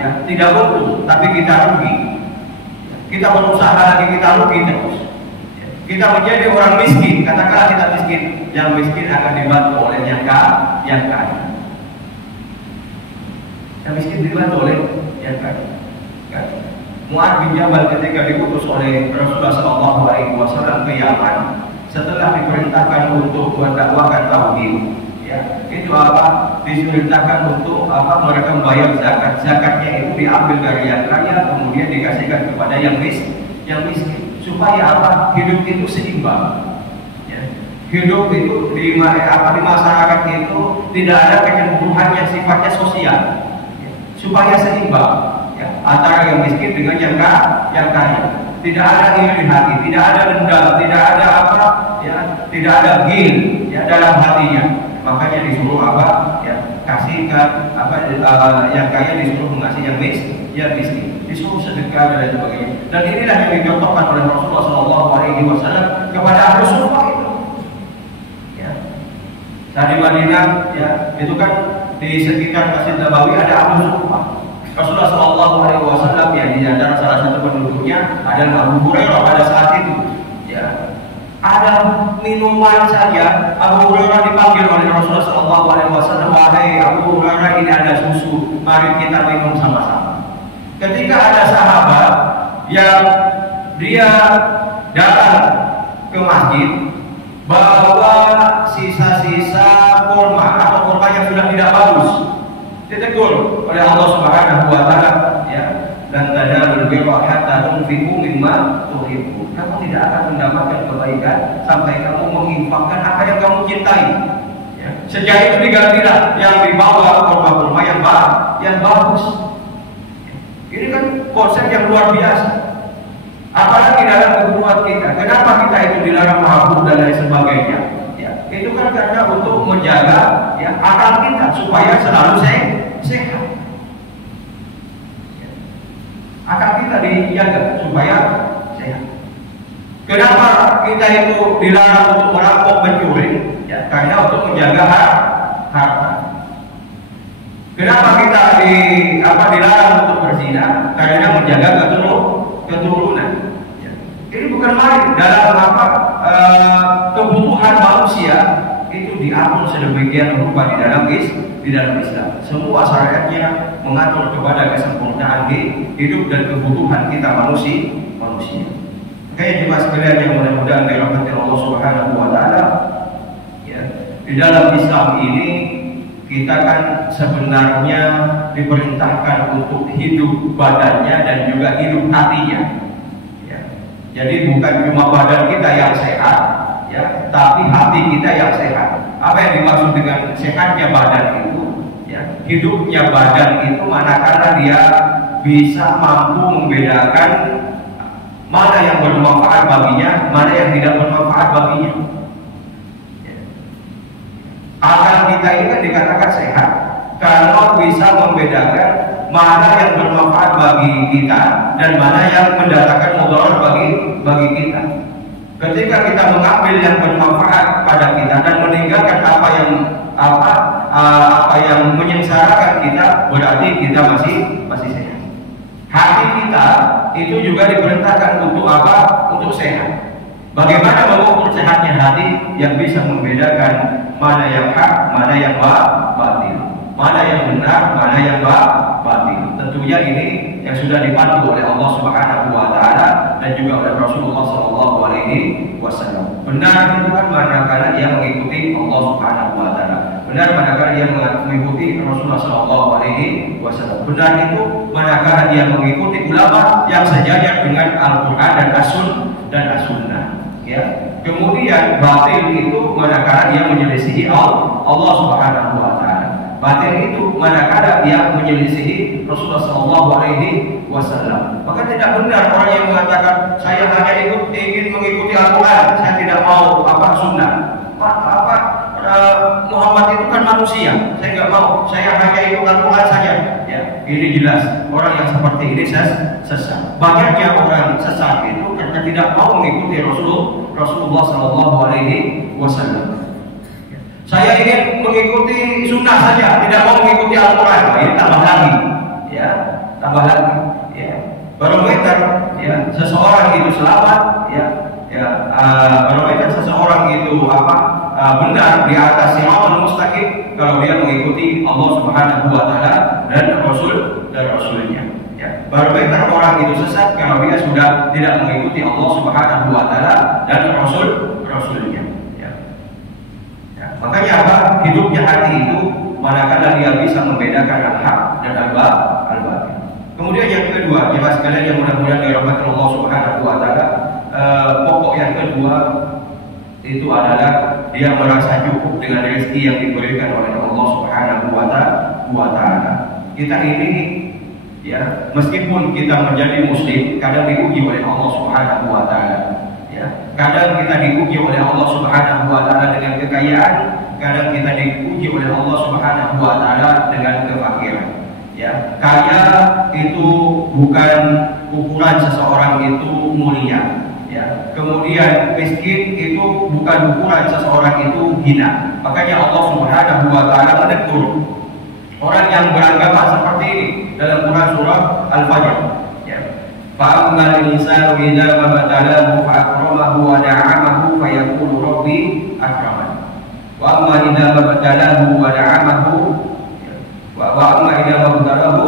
ya, tidak untung, tapi kita rugi. Kita berusaha lagi, kita rugi terus. Kita menjadi orang miskin, katakanlah kita miskin, yang miskin akan dibantu oleh yang kaya. Yang miskin dibantu oleh yang kaya. Mu'adz bin Jabal ketika diutus oleh Rasulullah SAW ke Yaman, setelah diperintahkan untuk mendakwakan tauhid, ya, itu apa? Diperintahkan untuk apa? Mereka membayar zakat. Zakatnya itu diambil dari yang kaya, kemudian dikasihkan kepada yang miskin, supaya apa? Hidup itu seimbang. Ya. Hidup itu di masyarakat itu tidak ada kecenderungan yang sifatnya sosial, ya, supaya seimbang, ya, antara yang miskin dengan yang kaya. Tidak ada iri hati, tidak ada dendam, tidak ada apa, ya, tidak ada ghil, ya, dalam hatinya. Makanya disuruh apa? Ya, kasihkan apa, yang kaya disuruh mengasih yang miskin. sedekah dan lain sebagainya. Dan inilah yang dicontohkan oleh Rasulullah SAW kepada Abu Sufyan itu. Ya. Saat di Madinah, ya, itu kan di sekitar Masjid Nabawi ada Abu Sufyan. Rasulullah SAW yang di antara salah satu penduduknya adalah Abu Hurairah pada saat itu. Ya. Ada minuman saja, Abu Hurairah dipanggil oleh Rasulullah SAW, wahai Abu Hurairah, ini ada susu, mari kita minum sama-sama. Ketika ada sahabat yang dia datang ke masjid bawa sisa-sisa kurma atau kurma yang sudah tidak bagus, ditegur oleh Allah Subhanahu wa taala, ya, dan tadalul birra hatta tunfiqu mimma tuhibbu. Kamu tidak akan mendapatkan kebaikan sampai kamu menginfakkan apa yang kamu cintai. Ya. Sejak itu digantilah yang dibawa kurma-kurma yang bagus. Ini kan konsep yang luar biasa. Apalagi dalam kehidupan kita. Kenapa kita itu dilarang mabuk dan lain sebagainya? Ya, itu kan karena untuk menjaga, ya, akal kita supaya selalu sehat. Akal kita dijaga supaya sehat. Kenapa kita itu dilarang untuk merampok, mencuri? Ya, karena untuk menjaga harta. Kenapa kita dilarang untuk berzina? Karena menjaga keturunan. Ya. Ini bukan main dalam kebutuhan manusia itu diatur sedemikian rupa di dalam Islam. Semua syariatnya mengatur kepada kesempurnaan hidup dan kebutuhan kita manusia. Makanya jemaah sekalian yang mudah-mudahan dirahmati Allah Subhanahu wa taala, ya, di dalam Islam ini kita kan sebenarnya diperintahkan untuk hidup badannya dan juga hidup hatinya. Ya. Jadi bukan cuma badan kita yang sehat, ya, tapi hati kita yang sehat. Apa yang dimaksud dengan sehatnya badan itu? Ya, hidupnya badan itu manakala dia bisa mampu membedakan mana yang bermanfaat baginya, mana yang tidak bermanfaat baginya. Akal kita ini kan dikatakan sehat kalau bisa membedakan mana yang bermanfaat bagi kita dan mana yang mendatangkan mudarat bagi kita. Ketika kita mengambil yang bermanfaat pada kita dan meninggalkan apa yang menyengsarakan kita, berarti kita masih sehat. Hati kita itu juga diperintahkan untuk apa? Untuk sehat. Bagaimana mengukur sehatnya hati? Yang bisa membedakan mana yang hak, mana yang batil, mana yang benar, mana yang batil. Tentunya ini yang sudah dipandu oleh Allah Subhanahu wa taala dan juga oleh Rasulullah SAW. Benar itu kan manakala dia mengikuti Allah Subhanahu wa taala. Benar manakala dia mengikuti Rasulullah SAW. Benar itu manakala dia mengikuti ulama yang sejajar dengan Al-Qur'an dan As-Sunnah. Ya. Kemudian batil itu manakala dia menyelisihi Allah Subhanahu wa taala. Batil itu manakala dia menyelisihi Rasulullah SAW. Maka tidak benar orang yang mengatakan saya hanya ingin mengikuti Al-Quran, saya tidak mau Sunnah. Muhammad itu kan manusia, saya nggak mau, saya hanya ikut Al-Quran saja. Ya, ini jelas orang yang seperti ini sesat. Banyaknya orang sesat itu karena tidak mau mengikuti Rasulullah SAW. Saya ingin mengikuti sunnah saja, tidak mau mengikuti Al-Quran. Ini tambah lagi, ya, tambah lagi. Ya. Barometer, ya, seseorang itu selamat, ya, barometer seseorang itu benar di atas siratal mustaqim kalau dia mengikuti Allah Subhanahu wa taala dan Rasulnya. Ya. Barometer orang itu sesat kalau dia sudah tidak mengikuti Allah Subhanahu wa taala dan Rasulnya. Makanya hidupnya hati itu manakala dia bisa membedakan al-haq dan al-batil. Kemudian yang kedua, jemaah sekalian yang mudah-mudahan dirahmati Allah Subhanahu wa taala, pokok yang kedua itu adalah dia merasa cukup dengan rezeki yang diberikan oleh Allah Subhanahu wa taala. Kita ini, ya, meskipun kita menjadi muslim, kadang diuji oleh Allah Subhanahu wa taala. Ya, kadang kita diuji oleh Allah Subhanahu wa taala dengan kekayaan, kadang kita diuji oleh Allah Subhanahu wa taala dengan kefakiran. Ya, kaya itu bukan ukuran seseorang itu mulia. Ya. Kemudian miskin itu bukan ukuran seseorang itu hina. Makanya Allah Subhanahu wa taala menegur orang yang beragama seperti ini dalam Quran surah Al-Fajr. Ya. Fa'ammal insanu idza mabtalahu fa'akramahu wa na'amahu fayaqulu rabbi akraman. Wa amma idza mabtalahu wa na'amahu wa amma idza mabtalahu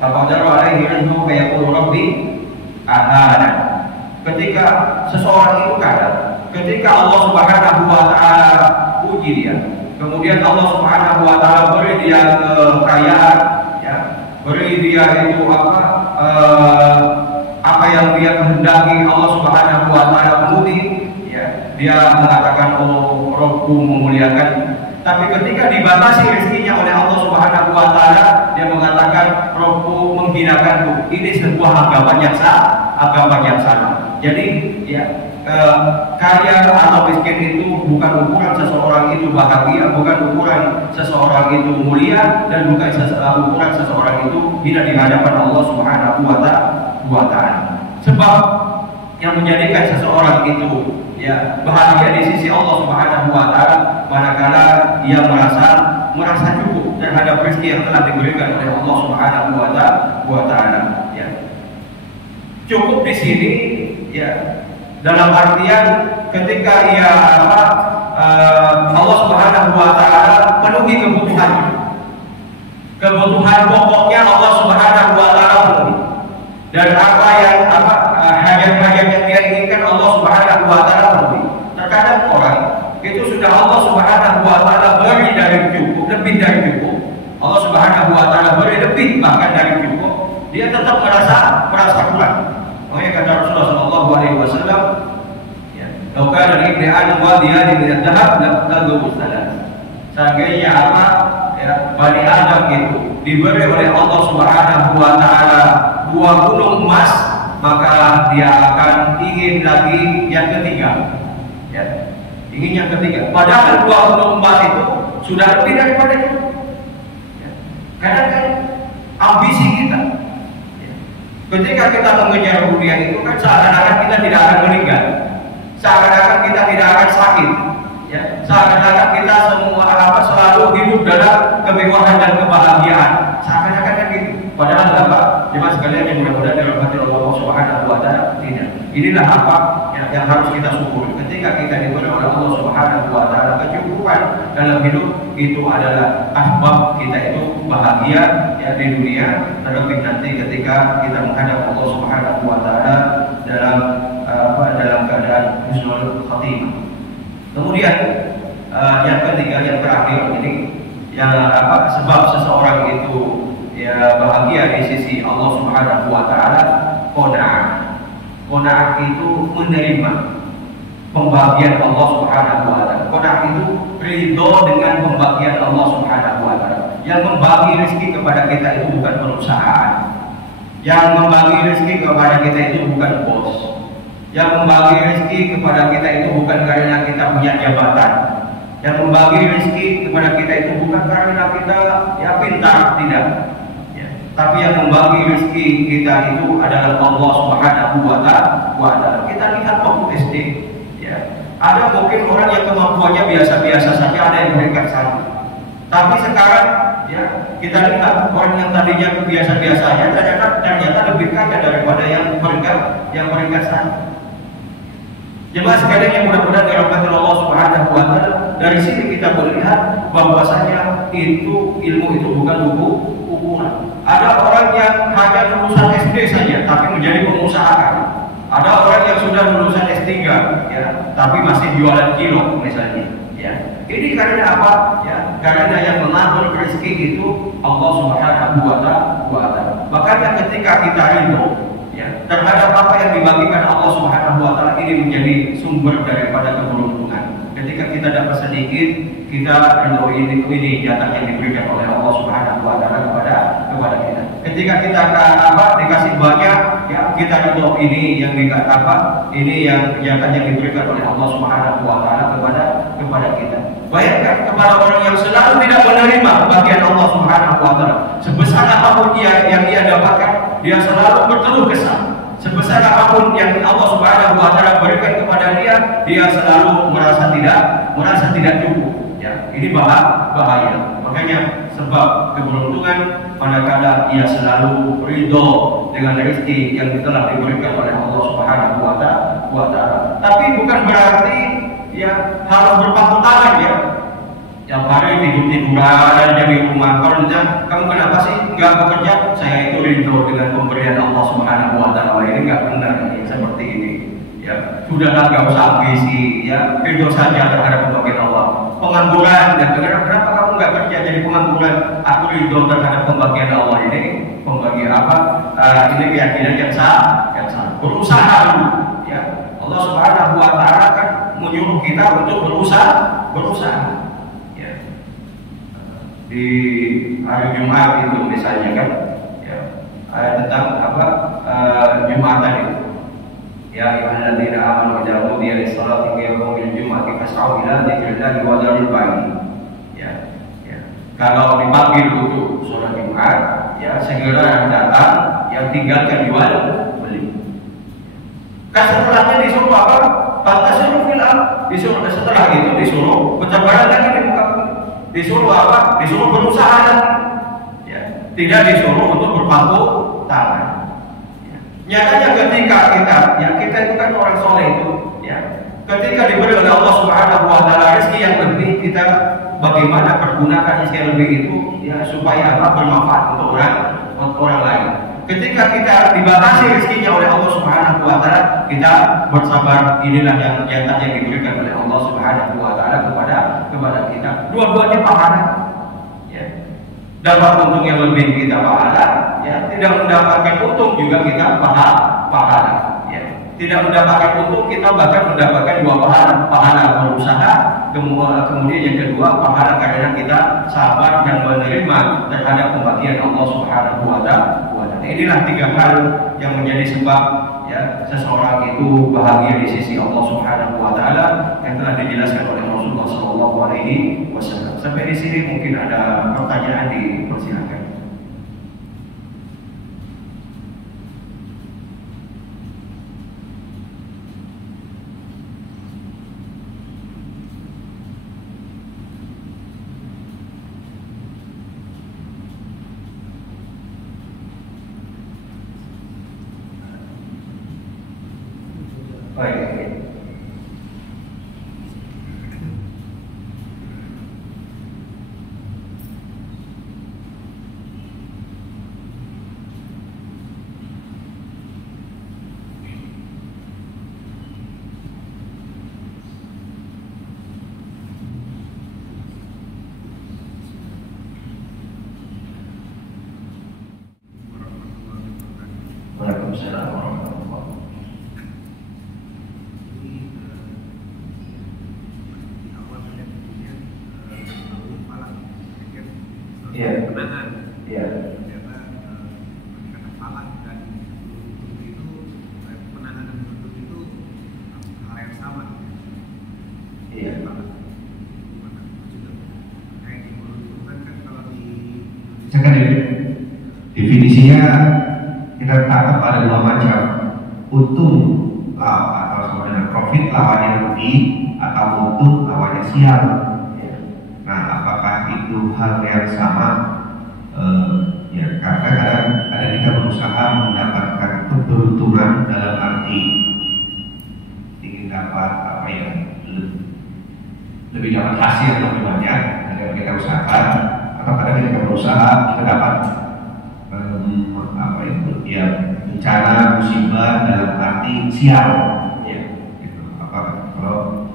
faqadara alaihi rizqahu fayaqulu rabbi ahana. Ketika seseorang itu ketika Allah Subhanahu wa taala uji dia, kemudian Allah Subhanahu wa taala beri dia kekayaan, ya, beri dia itu apa yang dia kehendaki, Allah Subhanahu wa taala memenuhi, ya, dia mengatakan Allah Rabbu memuliakan. Tapi ketika dibatasi rezekinya oleh Allah Subhanahu wa taala, dia mengatakan Rabbu menghinakanku. Ini sebuah agama yang salah. Jadi ya, kaya atau miskin itu bukan ukuran seseorang itu bahagia, bukan ukuran seseorang itu mulia, dan bukan ukuran seseorang itu hina di hadapan Allah Subhanahu wa taala. Sebab yang menjadikan seseorang itu ya bahagia di sisi Allah Subhanahu wa taala manakala ia merasa cukup terhadap rezeki yang telah diberikan oleh Allah Subhanahu wa taala. Ya. Cukup di sini ya dalam artian ketika ia Allah Subhanahu wa taala penuhi kebutuhan pokoknya Allah Subhanahu wa taala penuhi, dan apa yang hajat-hajat yang dia inginkan Allah Subhanahu wa taala penuhi. Terkadang orang itu sudah Allah Subhanahu wa taala beri dari cukup, lebih dari cukup, Allah Subhanahu wa taala beri lebih bahkan dari cukup, dia tetap merasa kurang. Makanya kata Rasulullah sallallahu alaihi wasallam, ya, "Lau kana li ibni Adam wadiyani min adh-dhahab lam salat." Seandainya ya, Bani Adam itu diberi oleh Allah Subhanahu wa taala 2 gunung emas, maka dia akan ingin lagi yang ketiga. Ya, ingin yang ketiga. Padahal 2 gunung emas itu sudah lebih daripada itu. Ya. Kadang kan ambisi kita. Ketika kita mengejar dunia itu kan seakan-akan kita tidak akan meninggal, seakan-akan kita tidak akan sakit, ya, seakan-akan kita semua selalu hidup dalam kemewahan dan kebahagiaan, seakan-akan kan gitu. Padahal jemaah sekalian yang mudah-mudahan dirahmati Allah Subhanahu wa taala, tidak. Inilah yang harus kita syukuri ketika kita diberi oleh Allah Subhanahu wa taala kecukupan dalam hidup. Itu adalah asbab kita itu bahagia ya di dunia, terlebih nanti ketika kita menghadap Allah Subhanahu wa taala dalam keadaan husnul khatimah. Kemudian yang ketiga, yang terakhir ini yang sebab seseorang itu ya bahagia di sisi Allah Subhanahu wa taala, qanaah. Qanaah itu menerima pembagian Allah Subhanahu wa taala. Qanaah itu ridho dengan pembagian Allah Subhanahu wa taala. Yang membagi rezeki kepada kita itu bukan perusahaan. Yang membagi rezeki kepada kita itu bukan bos. Yang membagi rezeki kepada kita itu bukan karena kita punya jabatan. Yang membagi rezeki kepada kita itu bukan karena kita ya pintar, tidak. Ya. Tapi yang membagi rezeki kita itu adalah Allah Subhanahu wa taala. Kita lihat waktu SD, ya. Ada mungkin orang yang kemampuannya biasa-biasa saja, ada yang meningkat satu. Tapi sekarang ya kita lihat orang yang tadinya biasa-biasa saja ternyata lebih kaya daripada yang meningkat satu. Jemaah sekalian yang mudah-mudahan dirahmati Allah Subhanahu wa taala, dari sini kita melihat bahwasanya itu ilmu itu bukan ukuran. Ada orang yang hanya lulusan SD saja tapi menjadi pengusaha. Ada orang yang sudah lulusan S3 ya, tapi masih jualan kilo misalnya, ya. Ini karena apa? Ya, karena yang mengatur rezeki itu Allah Subhanahu wa taala. Makanya ketika kita ridho ya terhadap apa yang dibagikan Allah Subhanahu wa taala, ini menjadi sumber daripada keberuntungan. Ketika kita dapat sedikit, kita ridho, ini jatah yang diberikan oleh Allah Subhanahu wa taala kepada kita. Ketika kita dikasih banyak, ya kita ridho ini yang ini yang nyatanya diberikan oleh Allah Subhanahu wa taala kepada kita. Bayangkan kepada orang yang selalu tidak menerima kebahagiaan Allah Subhanahu wa taala, sebesar apapun yang dia dapatkan, dia selalu berkeluh kesah. Sebesar apapun yang Allah Subhanahu wa taala berikan kepada dia selalu merasa tidak cukup. Ya, ini bahaya. Makanya sebab keberuntungan manakala ia selalu ridho dengan rezeki yang telah diberikan oleh Allah Subhanahu wa taala. Tapi bukan berarti ya harus berpangku tangan ya. Yang hari tidur-tiduran aja di rumah. Kalau ditanya, kamu kenapa sih nggak bekerja? Saya itu ridho dengan pemberian Allah Subhanahu wa taala. Ini nggak benar ya, seperti ini. Ya, sudahlah nggak usah ambisi ya, ridho saja terhadap pembagian Allah. Pengangguran dan kenapa kamu nggak kerja jadi pengangguran? Aku ridho terhadap pembagian Allah ini. Pembagian apa? Ini keyakinan yang sah. Berusaha dulu ya. Allah Subhanahu wa taala kan menyuruh kita untuk berusaha. Di hari Jumat itu misalnya kan ya, tentang Jumatan itu ya ayyuhalladzina amanu idza nudiya lis-salati min yaumil jum'ati fas'au ila dzikrillahi wa dzarul bai'i ya. Kalau dipanggil untuk sholat Jumat ya segera datang, yang tinggalkan jual beli. Kan setelahnya disuruh apa? Fantasiru fil ardh, disuruh setelah itu disuruh bertebaran lagi di muka bumi. Disuruh apa? Disuruh berusaha lagi. Ya, tidak disuruh untuk berpangku tangan. Ya. Nyatanya ketika kita itu kan orang soleh itu, ya. Ketika diberi oleh Allah Subhanahu wa taala rezeki yang lebih, kita bagaimana pergunakan rezeki yang lebih itu ya supaya apa? Bermanfaat untuk orang lain. Ketika kita dibatasi rezekinya oleh Allah Subhanahu wa taala, kita bersabar. Inilah yang diberikan oleh Allah Subhanahu wa taala kepada kita. Dua-duanya pahala. Ya. Dapat untung yang lebih kita pahala, ya. Tidak mendapatkan untung juga kita pahala. Ya. Tidak mendapatkan untung kita bahkan mendapatkan dua pahala berusaha, kemudian yang kedua pahala karena kita sabar dan menerima terhadap pembagian Allah Subhanahu wa taala. Inilah tiga hal yang menjadi sebab ya seseorang itu bahagia di sisi Allah Subhanahu wa taala yang telah dijelaskan oleh Rasulullah sallallahu alaihi wasallam. Sampai di sini mungkin ada pertanyaan, dipersilakan. Baik. Waalaikumsalam warahmatullahi wabarakatuh. Iya. Iya. Ternyata kata falak dan itu penanganan bentuk itu hal yang sama. Iya. Kayak di itu kan kalau di definisinya kita tangkap ada dua macam, untung atau sebenarnya profit lawannya rugi atau untung lawannya sial. Nah, apakah itu hal yang sama? Ya, karena kadang kita berusaha mendapatkan keberuntungan dalam arti ingin dapat apa ya, lebih dapat hasil lebih banyak dari kita usahakan, atau kadang kita berusaha kita dapat apa itu ya bencana musibah dalam arti sial. Ya, gitu.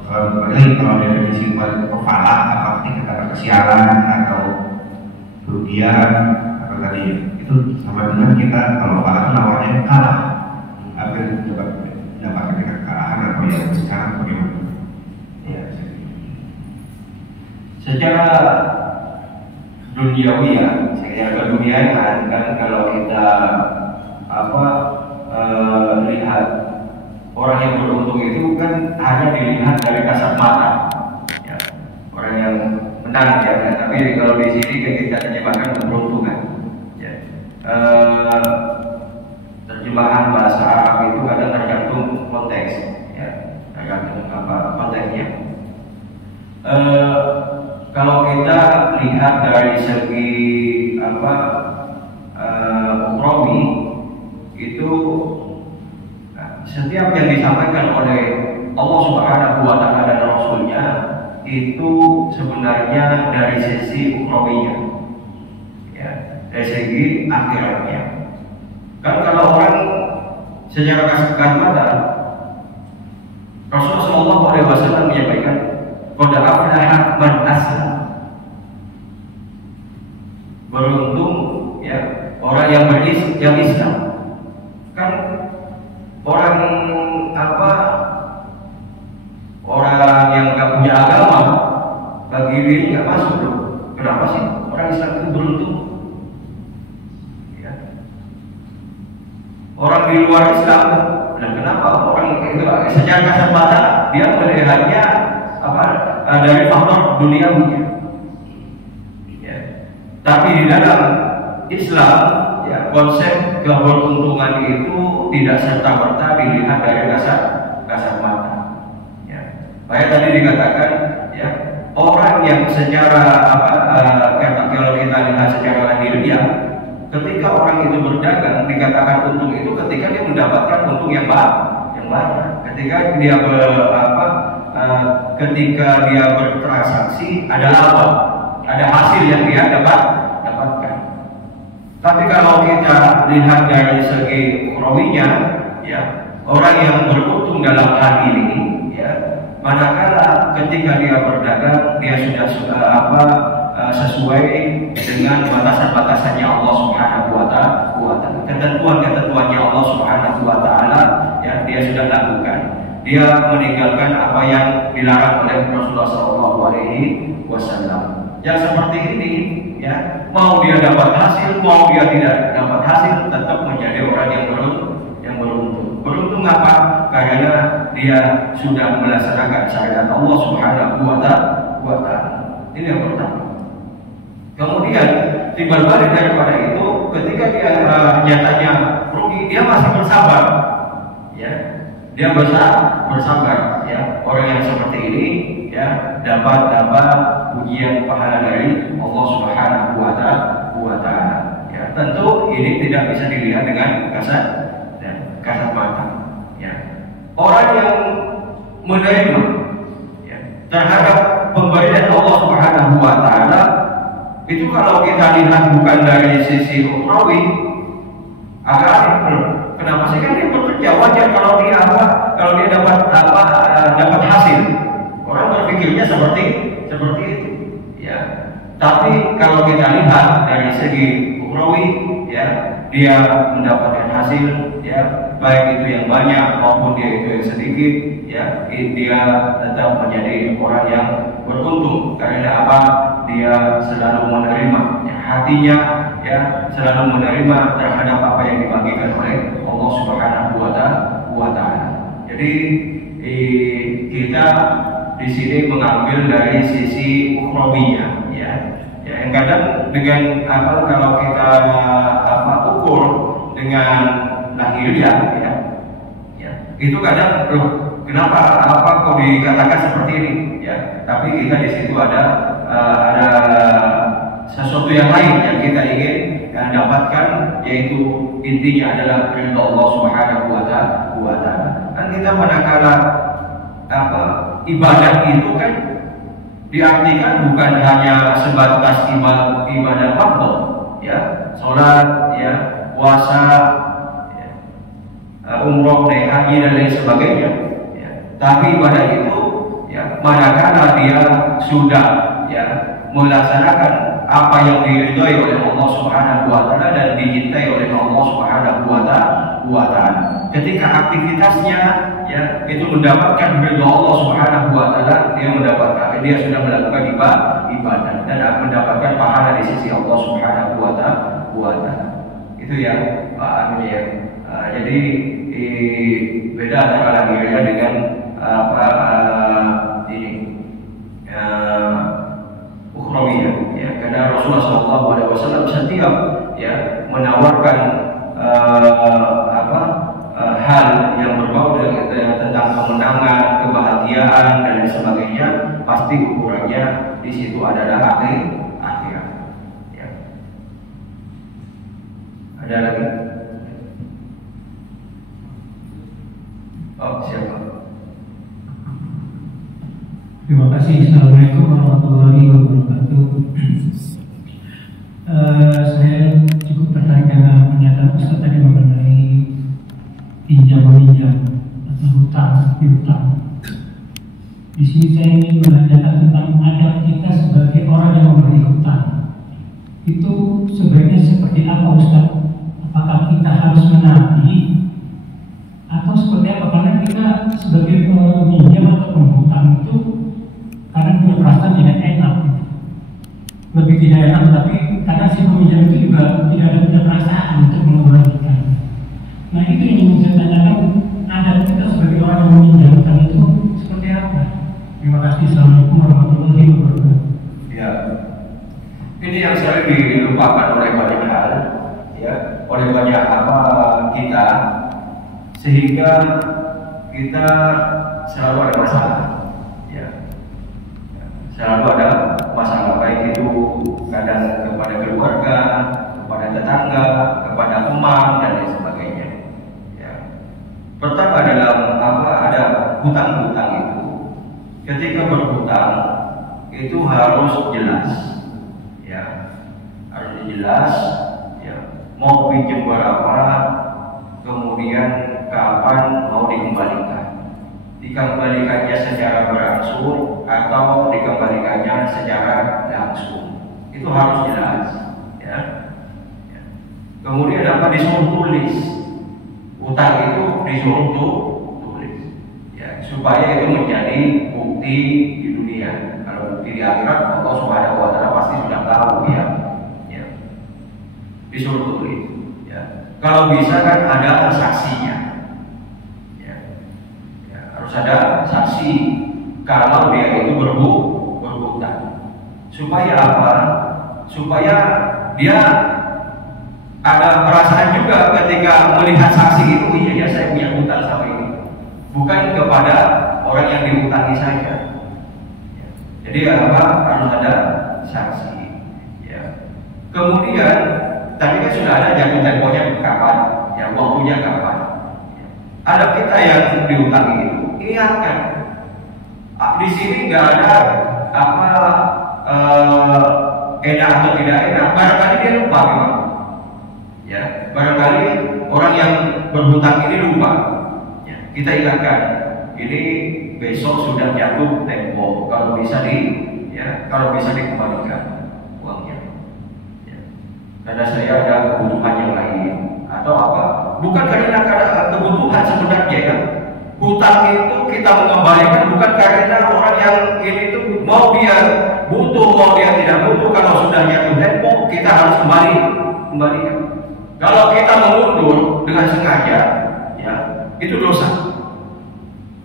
Kalau definisi kefalah apa kita kesialan atau kerugian atau tadi itu sama dengan kita kalau falah itu lawannya kalah, apa dapat ketika kekalahan atau ya secara bagaimana? Ya. Secara duniawi ya, secara duniawi kan kalau kita hanya dilihat dari kasat mata. Ya, orang yang menang ya, tapi kalau di sini kita terjemahkan keberuntungan. Ya. Terjemahan bahasa Arab itu kadang tergantung konteks, ya, tergantung apa konteksnya. Kalau kita lihat dari segi apa ukhrawi itu, setiap yang disampaikan oleh Allah Subhanahu wa Ta'ala dan Rasulnya itu sebenarnya dari sisi ukhrawinya, ya, dari segi akhiratnya. Kan kalau orang secara kasat mata, Rasulullah Shallallahu Alaihi Wasallam menyampaikan, "Qad aflaha man aslam." Beruntung ya orang yang Islam. Kan orang apa, orang yang nggak punya agama bagi diri nggak masuk tuh. Kenapa sih orang Islam itu beruntung? Ya. Orang di luar Islam, dan kenapa orang itu secara kasat mata dia melihatnya apa dari faktor duniawinya. Ya. Tapi di dalam Islam, ya, konsep keberuntungan itu tidak serta-merta dilihat dari kasat mata. Ya. Kayak tadi dikatakan, ya, orang yang secara apa kalau kita lihat secara lahiriah, ketika orang itu berdagang dikatakan untung itu ketika dia mendapatkan untung yang banyak. Ketika dia ketika dia bertransaksi ada laba, ada hasil yang dia dapatkan. Tapi kalau kita lihat dari segi ukhrawinya, ya, orang yang beruntung dalam hal ini, ya, manakala ketika dia berdagang dia sudah sesuai dengan batasan-batasannya Allah Subhanahu wa Ta'ala, ketentuan-ketentuannya Allah Subhanahu wa Ta'ala, ya, dia sudah lakukan. Dia meninggalkan apa yang dilarang oleh Rasulullah Shallallahu Alaihi Wasallam. Yang seperti ini, ya, mau dia dapat hasil, mau dia tidak dapat hasil, tetap menjadi orang yang beruntung. Beruntung apa? Karena dia sudah melaksanakan syariat Allah Subhanahu wa Ta'ala. Ini yang pertama. Kemudian dibalik daripada itu, ketika dia nyatanya rugi, dia masih bersabar, ya, dia bersabar, ya. Orang yang seperti ini, ya, dapat ujian pahala dari Allah Subhanahu wa Ta'ala. Ya, tentu ini tidak bisa dilihat dengan kasat mata. Ya. Orang yang menerima, ya, terhadap pemberian Allah Subhanahu wa Ta'ala itu kalau kita lihat bukan dari sisi ukhrawi, agak aneh. Kenapa sih? Kan dia bekerja, wajar kalau dia dapat hasil. Orang berpikirnya seperti itu, ya. Tapi kalau kita lihat dari segi ukhrawi, ya, dia mendapatkan hasil, ya, baik itu yang banyak maupun dia itu yang sedikit, ya, dia tetap menjadi orang yang beruntung. Karena apa? Dia selalu menerima, ya, hatinya, ya, selalu menerima terhadap apa yang dibagikan oleh Allah Subhanahu wa Ta'ala. Jadi kita di sini mengambil dari sisi ukhrawinya, ya. Yang kadang dengan kalau kita ukur dengan lahiriah, ya, itu kadang kenapa kok dikatakan seperti ini, ya. Tapi kita di situ ada sesuatu yang lain yang kita ingin dapatkan, yaitu intinya adalah ridha Allah Subhanahu wa Ta'ala. Kan kita manakala ibadah itu kan diartikan bukan hanya sebatas ibadah fardhu, ya, sholat, ya, puasa, ya, umroh, haji dan lain sebagainya, ya. Tapi ibadah itu, ya, manakala dia sudah, ya, melaksanakan apa yang diridhoi oleh Allah Subhanahu wa Ta'ala dan dicintai oleh Allah Subhanahu wa Ta'ala. Ketika aktivitasnya, ya, itu mendapatkan ridho Allah Subhanahu wa Ta'ala, dia sudah melakukan ibadah dan mendapatkan pahala di sisi Allah Subhanahu wa Ta'ala. Itu yang jadi beda antara lahiriah dengan yang berbau dengan tentang kemenangan, kebahagiaan dan lain sebagainya, pasti ukurannya di situ adalah akhirat. Ya. Ada lagi? Oh, siapa? Terima kasih. Assalamualaikum warahmatullahi wabarakatuh. Saya cukup tertarik dengan pernyataan Ustaz tadi mengenai pinjam meminjam atau hutang piutang. Di sini saya ingin menanyakan tentang adab kita sebagai orang yang memberi hutang. Itu sebenarnya seperti apa, Ustaz? Apakah kita harus menagih atau seperti apa? Karena kita sebagai peminjam atau penghutang itu kadang punya perasaan tidak enak, lebih tidak enak, tapi kadang si peminjam itu juga tidak ada punya perasaan untuk mengembalikan. Nah, itu yang ingin saya tanyakan, adab kita sebagai orang yang meminjamkan itu seperti apa? Terima kasih. Assalamualaikum warahmatullahi wabarakatuh. Ya, ini yang sering dilupakan oleh banyak hal, ya, oleh banyak kita, sehingga kita selalu ada masalah. Selalu ada masalah, baik itu kadang kepada keluarga, kepada tetangga, kepada teman dan lain sebagainya. Ya. Pertama dalam ada hutang-hutang itu, ketika berhutang itu harus jelas, ya, harus jelas, ya, mau pinjam berapa, kemudian kapan mau dikembalikan. Dikembalikannya secara berangsur atau dikembalikannya secara langsung, itu harus jelas, ya. Kemudian disuruh tulis, utang itu disuruh tulis, ya, supaya itu menjadi bukti di dunia. Kalau bukti di akhirat, Allah Subhanahu wa Ta'ala pasti sudah tahu, ya. Disuruh tulis, ya. Kalau bisa kan ada saksinya. Ada saksi kalau dia itu berhutang, supaya apa? Supaya dia ada perasaan juga ketika melihat saksi itu, iya saya punya hutang sama ini, bukan kepada orang yang dihutangi saja. Jadi harus ada saksi. Ya. Kemudian tadi kan sudah ada jatuh temponya kapan, ya, waktunya kapan. Ada kita yang dihutangi itu, ingatkan. Di sini nggak ada enak atau tidak enak. Barangkali dia lupa, memang. Ya, barangkali orang yang berhutang ini lupa. Ya, kita ingatkan. Ini besok sudah jatuh tempo. Kalau bisa kalau bisa dikembalikan uangnya. Ya. Karena saya ada kebutuhan yang lain atau apa? Bukan karena kebutuhan sebenarnya, ya. Hutang itu kita mengembalikan bukan karena orang yang ini itu mau dia butuh, mau dia tidak butuh. Kalau sudah jatuh tempo, kita harus kembalikan. Kalau kita mengundur dengan sengaja, ya, itu dosa.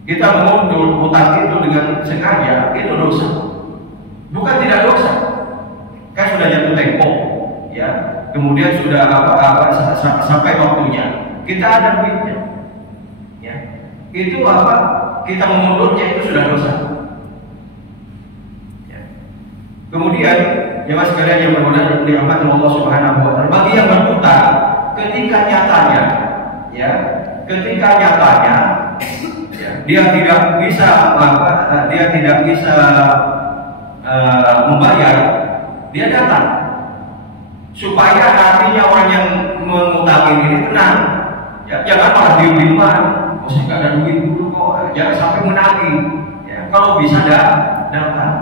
Kita mengundur hutang itu dengan sengaja, itu dosa. Bukan tidak dosa. Kan sudah jatuh tempo, ya. Kemudian sudah sampai waktunya. Kita ada duitnya. Ya. Itu kita mengundurnya itu sudah dosa. Ya. Kemudian jemaah sekalian yang berkenan dirahmati Allah Subhanahu wa Ta'ala, bagi yang berhutang ketika nyatanya, ya, dia tidak bisa membayar, dia datang supaya hatinya orang yang mengutangin ini tenang. Ya, jangan malah diem-dieman, saya nggak ada duit dulu kok, jangan sampai menagih. Ya, kalau bisa datang,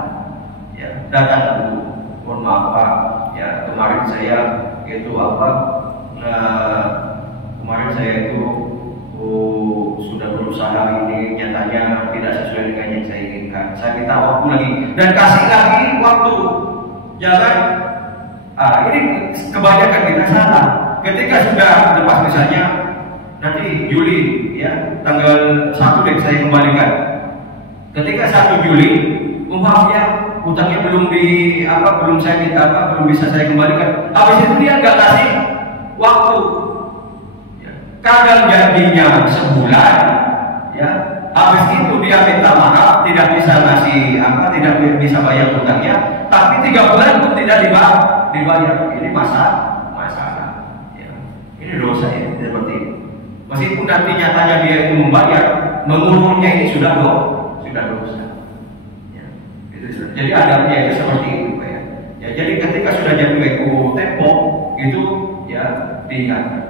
ya, datang dulu. Mohon maaf Pak, ya, kemarin saya itu kemarin saya itu sudah berusaha ini, nyatanya tidak sesuai dengan yang saya inginkan. Saya minta waktu lagi dan kasih lagi waktu. Jangan ini kebanyakan kita salah. Ketika sudah lepas misalnya nanti Juli, ya, tanggal 1 deh saya kembalikan. Ketika 1 Juli, umpamanya utangnya belum saya minta belum bisa saya kembalikan. Habis itu dia nggak kasih waktu. Ya. kadang janjinya sebulan, ya, habis itu dia minta maaf, tidak bisa ngasih apa, tidak bisa bayar hutangnya, tapi 3 bulan pun tidak dibayar. Ini masalah, ya. Ini dosa ya, seperti itu. Meskipun nanti nyatanya dia itu membayar, mengulurnya ini sudah dosa. Ya. Jadi adabnya itu seperti itu, ya. Ya, jadi ketika sudah jatuh tempo itu ya diingatkan.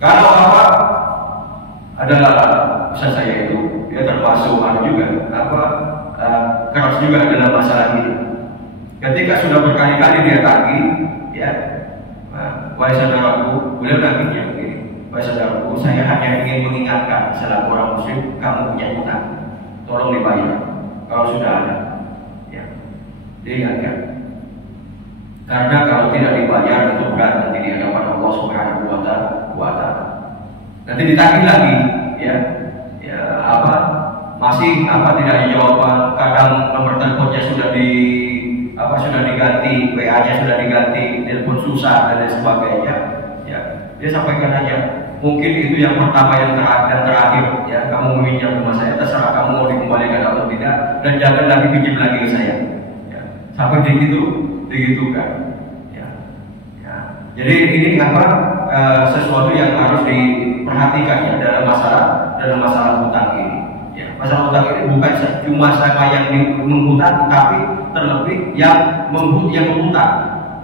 Kalau apa ada usaha saya itu ya termasuk juga keras juga dalam masalah ini. Ketika sudah berkali-kali dia tagih, ya, wahai saudaraku, beliau tagihnya begini, wahai saudaraku, saya hanya ingin mengingatkan selaku orang muslim, kamu punya hutang, tolong dibayar kalau sudah ada, ya, diingatkan. Karena kalau tidak dibayar itu berat nanti di hadapan Allah Subhanahu wa Ta'ala. Nanti ditagih lagi, ya, masih tidak dijawab. Kadang nomor teleponnya sudah diganti, WA-nya sudah diganti, telepon susah dan lain sebagainya. Ya, dia sampaikan aja. Mungkin itu yang pertama yang terakhir. Ya, kamu meminjam rumah saya, terserah kamu mau dikembalikan atau tidak, dan jangan lagi pinjam lagi ke saya. Ya, sampai digitukan. Ya. Jadi ini sesuatu yang harus diperhatikan ya dalam masalah hutang ini. Ya, masalah hutang ini bukan cuma sama yang menghutang, tapi terlebih yang menghutang.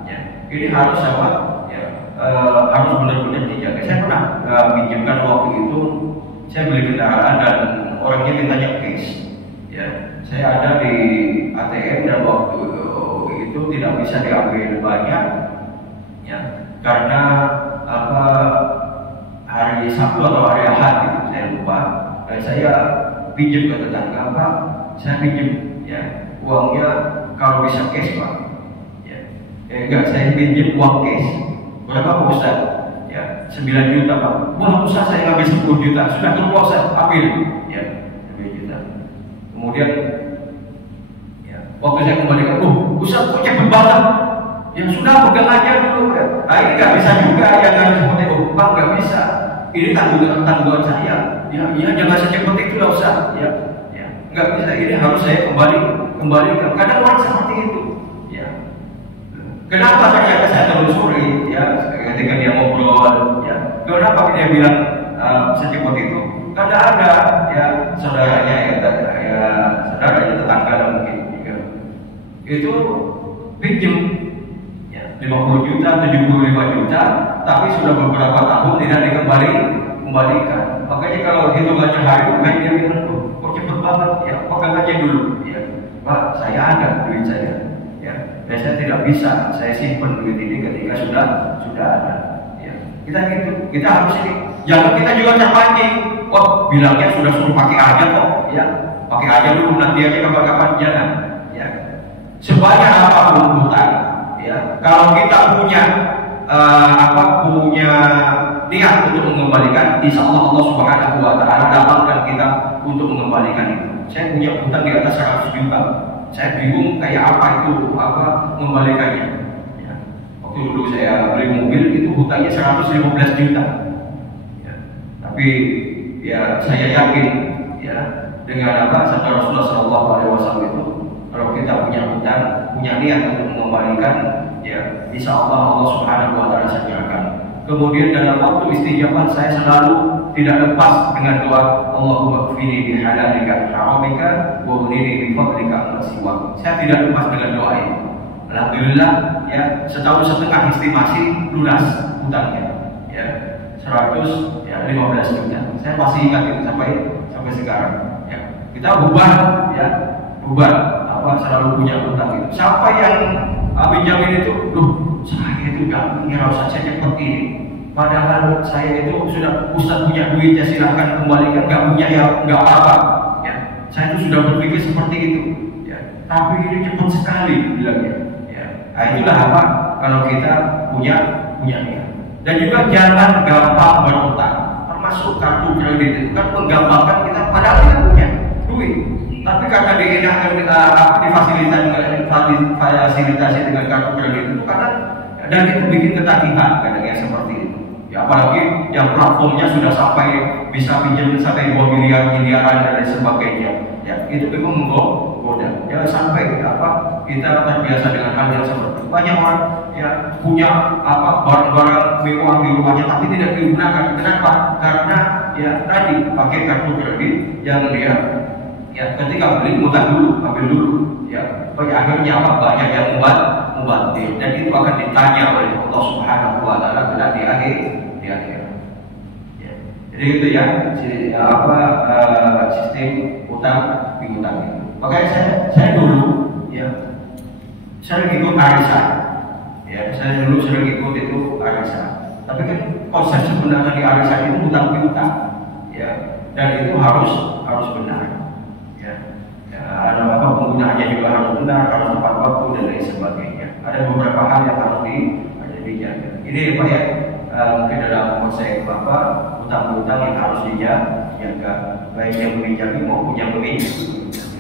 Ya, ini harus harus benar-benar dijaga. Saya pernah pinjamkan waktu itu, saya beli kendaraan dan orangnya mintanya cash. Ya, saya ada di ATM dan waktu itu tidak bisa diambil banyak, ya, karena hari Sabtu atau hari Ahad itu saya lupa. Dan saya pinjam ke tetangga, Pak, saya pinjam ya uangnya kalau bisa cash, Pak. Ya, enggak, saya pinjam uang cash. Berapa Pak Ustaz? Ya, 9 juta, Pak. Wah, Ustaz, saya ngambil 10 juta. Sudah keluar, Ustaz, ambil. Ya, 9 juta. Kemudian ya, waktu saya kembalikan, Ustaz kok cepet banget? Ya sudah, pegang aja dulu. Ini nggak bisa juga, ya nggak seperti Bang, nggak bisa. Ini tanggungan saya. Ya jangan secepat itu lah Ustaz. Ya, nggak bisa. Ini harus saya kembalikan. Kadang orang seperti itu. Ya. Kenapa ternyata saya telusuri? Ya, ketika dia ngobrol, ya. Kenapa dia bilang secepat itu? Karena ada ya saudaranya tetangga mungkin. Ya. Itu pinjam 50 juta, 75 juta, tapi sudah beberapa tahun tidak dikembalikan. Makanya kalau hitungannya hari dia bilang, kok cepet banget, ya, pegang aja dulu, ya, Pak, saya ada duit saya, ya, dan saya tidak bisa, saya simpan duit ini ketika sudah ada, ya, kita harus ini, jangan kita juga terpancing, bilangnya sudah suruh pakai aja kok, ya, pakai aja dulu nanti aja kapan-kapan, jangan, ya, sebanyak apapun hutang. Ya, kalau kita punya niat untuk mengembalikan, insya Allah Subhanahu wa Ta'ala dapatkan kita untuk mengembalikan itu. Saya punya hutang di atas 100 juta. Saya bingung kayak apa itu mengembalikannya. Ya. Waktu dulu saya beli mobil itu hutangnya 115 juta. Ya. Tapi ya saya yakin ya dengan sabda Rasulullah SAW itu, kalau kita punya hutang, punya niat untuk mengembalikan, ya, insya Allah Subhanahu wa Ta'ala segerakan. Kemudian dalam waktu istijabat saya selalu tidak lepas dengan doa Allahumma kfini bihalalika haramika wa ghnini bi fadlika amman siwak. Saya tidak lepas dengan doa itu. Alhamdulillah, ya, setahun setengah estimasi lunas hutangnya, ya, 115 juta. Saya masih ingat itu sampai sekarang. Ya, kita bubar selalu punya hutang itu. Siapa yang pinjamin itu, saya itu nggak mengira Ustaz saya seperti ini. Padahal saya itu sudah Ustaz punya duitnya, silahkan kembalikan. Nggak punya ya nggak apa-apa. Ya, saya itu sudah berpikir seperti itu. Ya, tapi ini cepat sekali bilangnya. Ya, nah, itulah kalau kita punya niat. Dan juga jangan gampang berhutang. Termasuk kartu kredit itu kan menggampangkan kita, padahal kita punya duit. Tapi karena dienakkan difasilitasi dengan kartu kredit itu, karena dan itu bikin ketagihan kadang-kadang seperti itu. Ya Ya, apalagi yang platformnya sudah sampai bisa pinjam sampai 2 miliaran dan lain sebagainya. Ya, itu memang menggoda. Jangan sampai kita terbiasa dengan hal yang seperti itu. Banyak orang ya punya barang-barang mewah di rumahnya tapi tidak digunakan. Kenapa? Karena ya tadi pakai kartu kredit yang dia ya ketika beli mudah dulu, ambil dulu. Ya, akhirnya banyak yang mubazir dan itu akan ditanya oleh Allah Subhanahu wa taala pada di akhir. Ya. Jadi itu ya, sistem utang piutang itu. Makanya saya dulu ya sering ikut arisan. Ya, saya dulu sering ikut itu arisan. Tapi kan konsep sebenarnya di arisan itu utang piutang. Ya, dan itu harus benar. Ada penggunaannya juga harus benar, harus tepat waktu dan lain sebagainya. Ada beberapa hal yang harus dijaga. Ini Pak ya, mungkin dalam konsep utang-utang yang harus dijaga, baik yang meminjami maupun yang meminjam.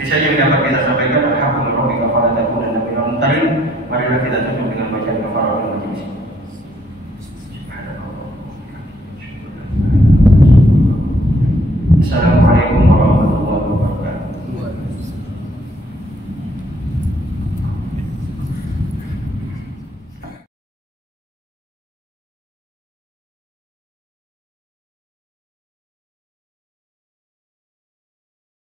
Ini saja yang dapat kita sampaikan. Alhamdulillah kafaratul dan minal mutarin. Marilah kita tutup dengan bacaan kafaratul majlis. Assalamualaikum warahmatullahi wabarakatuh.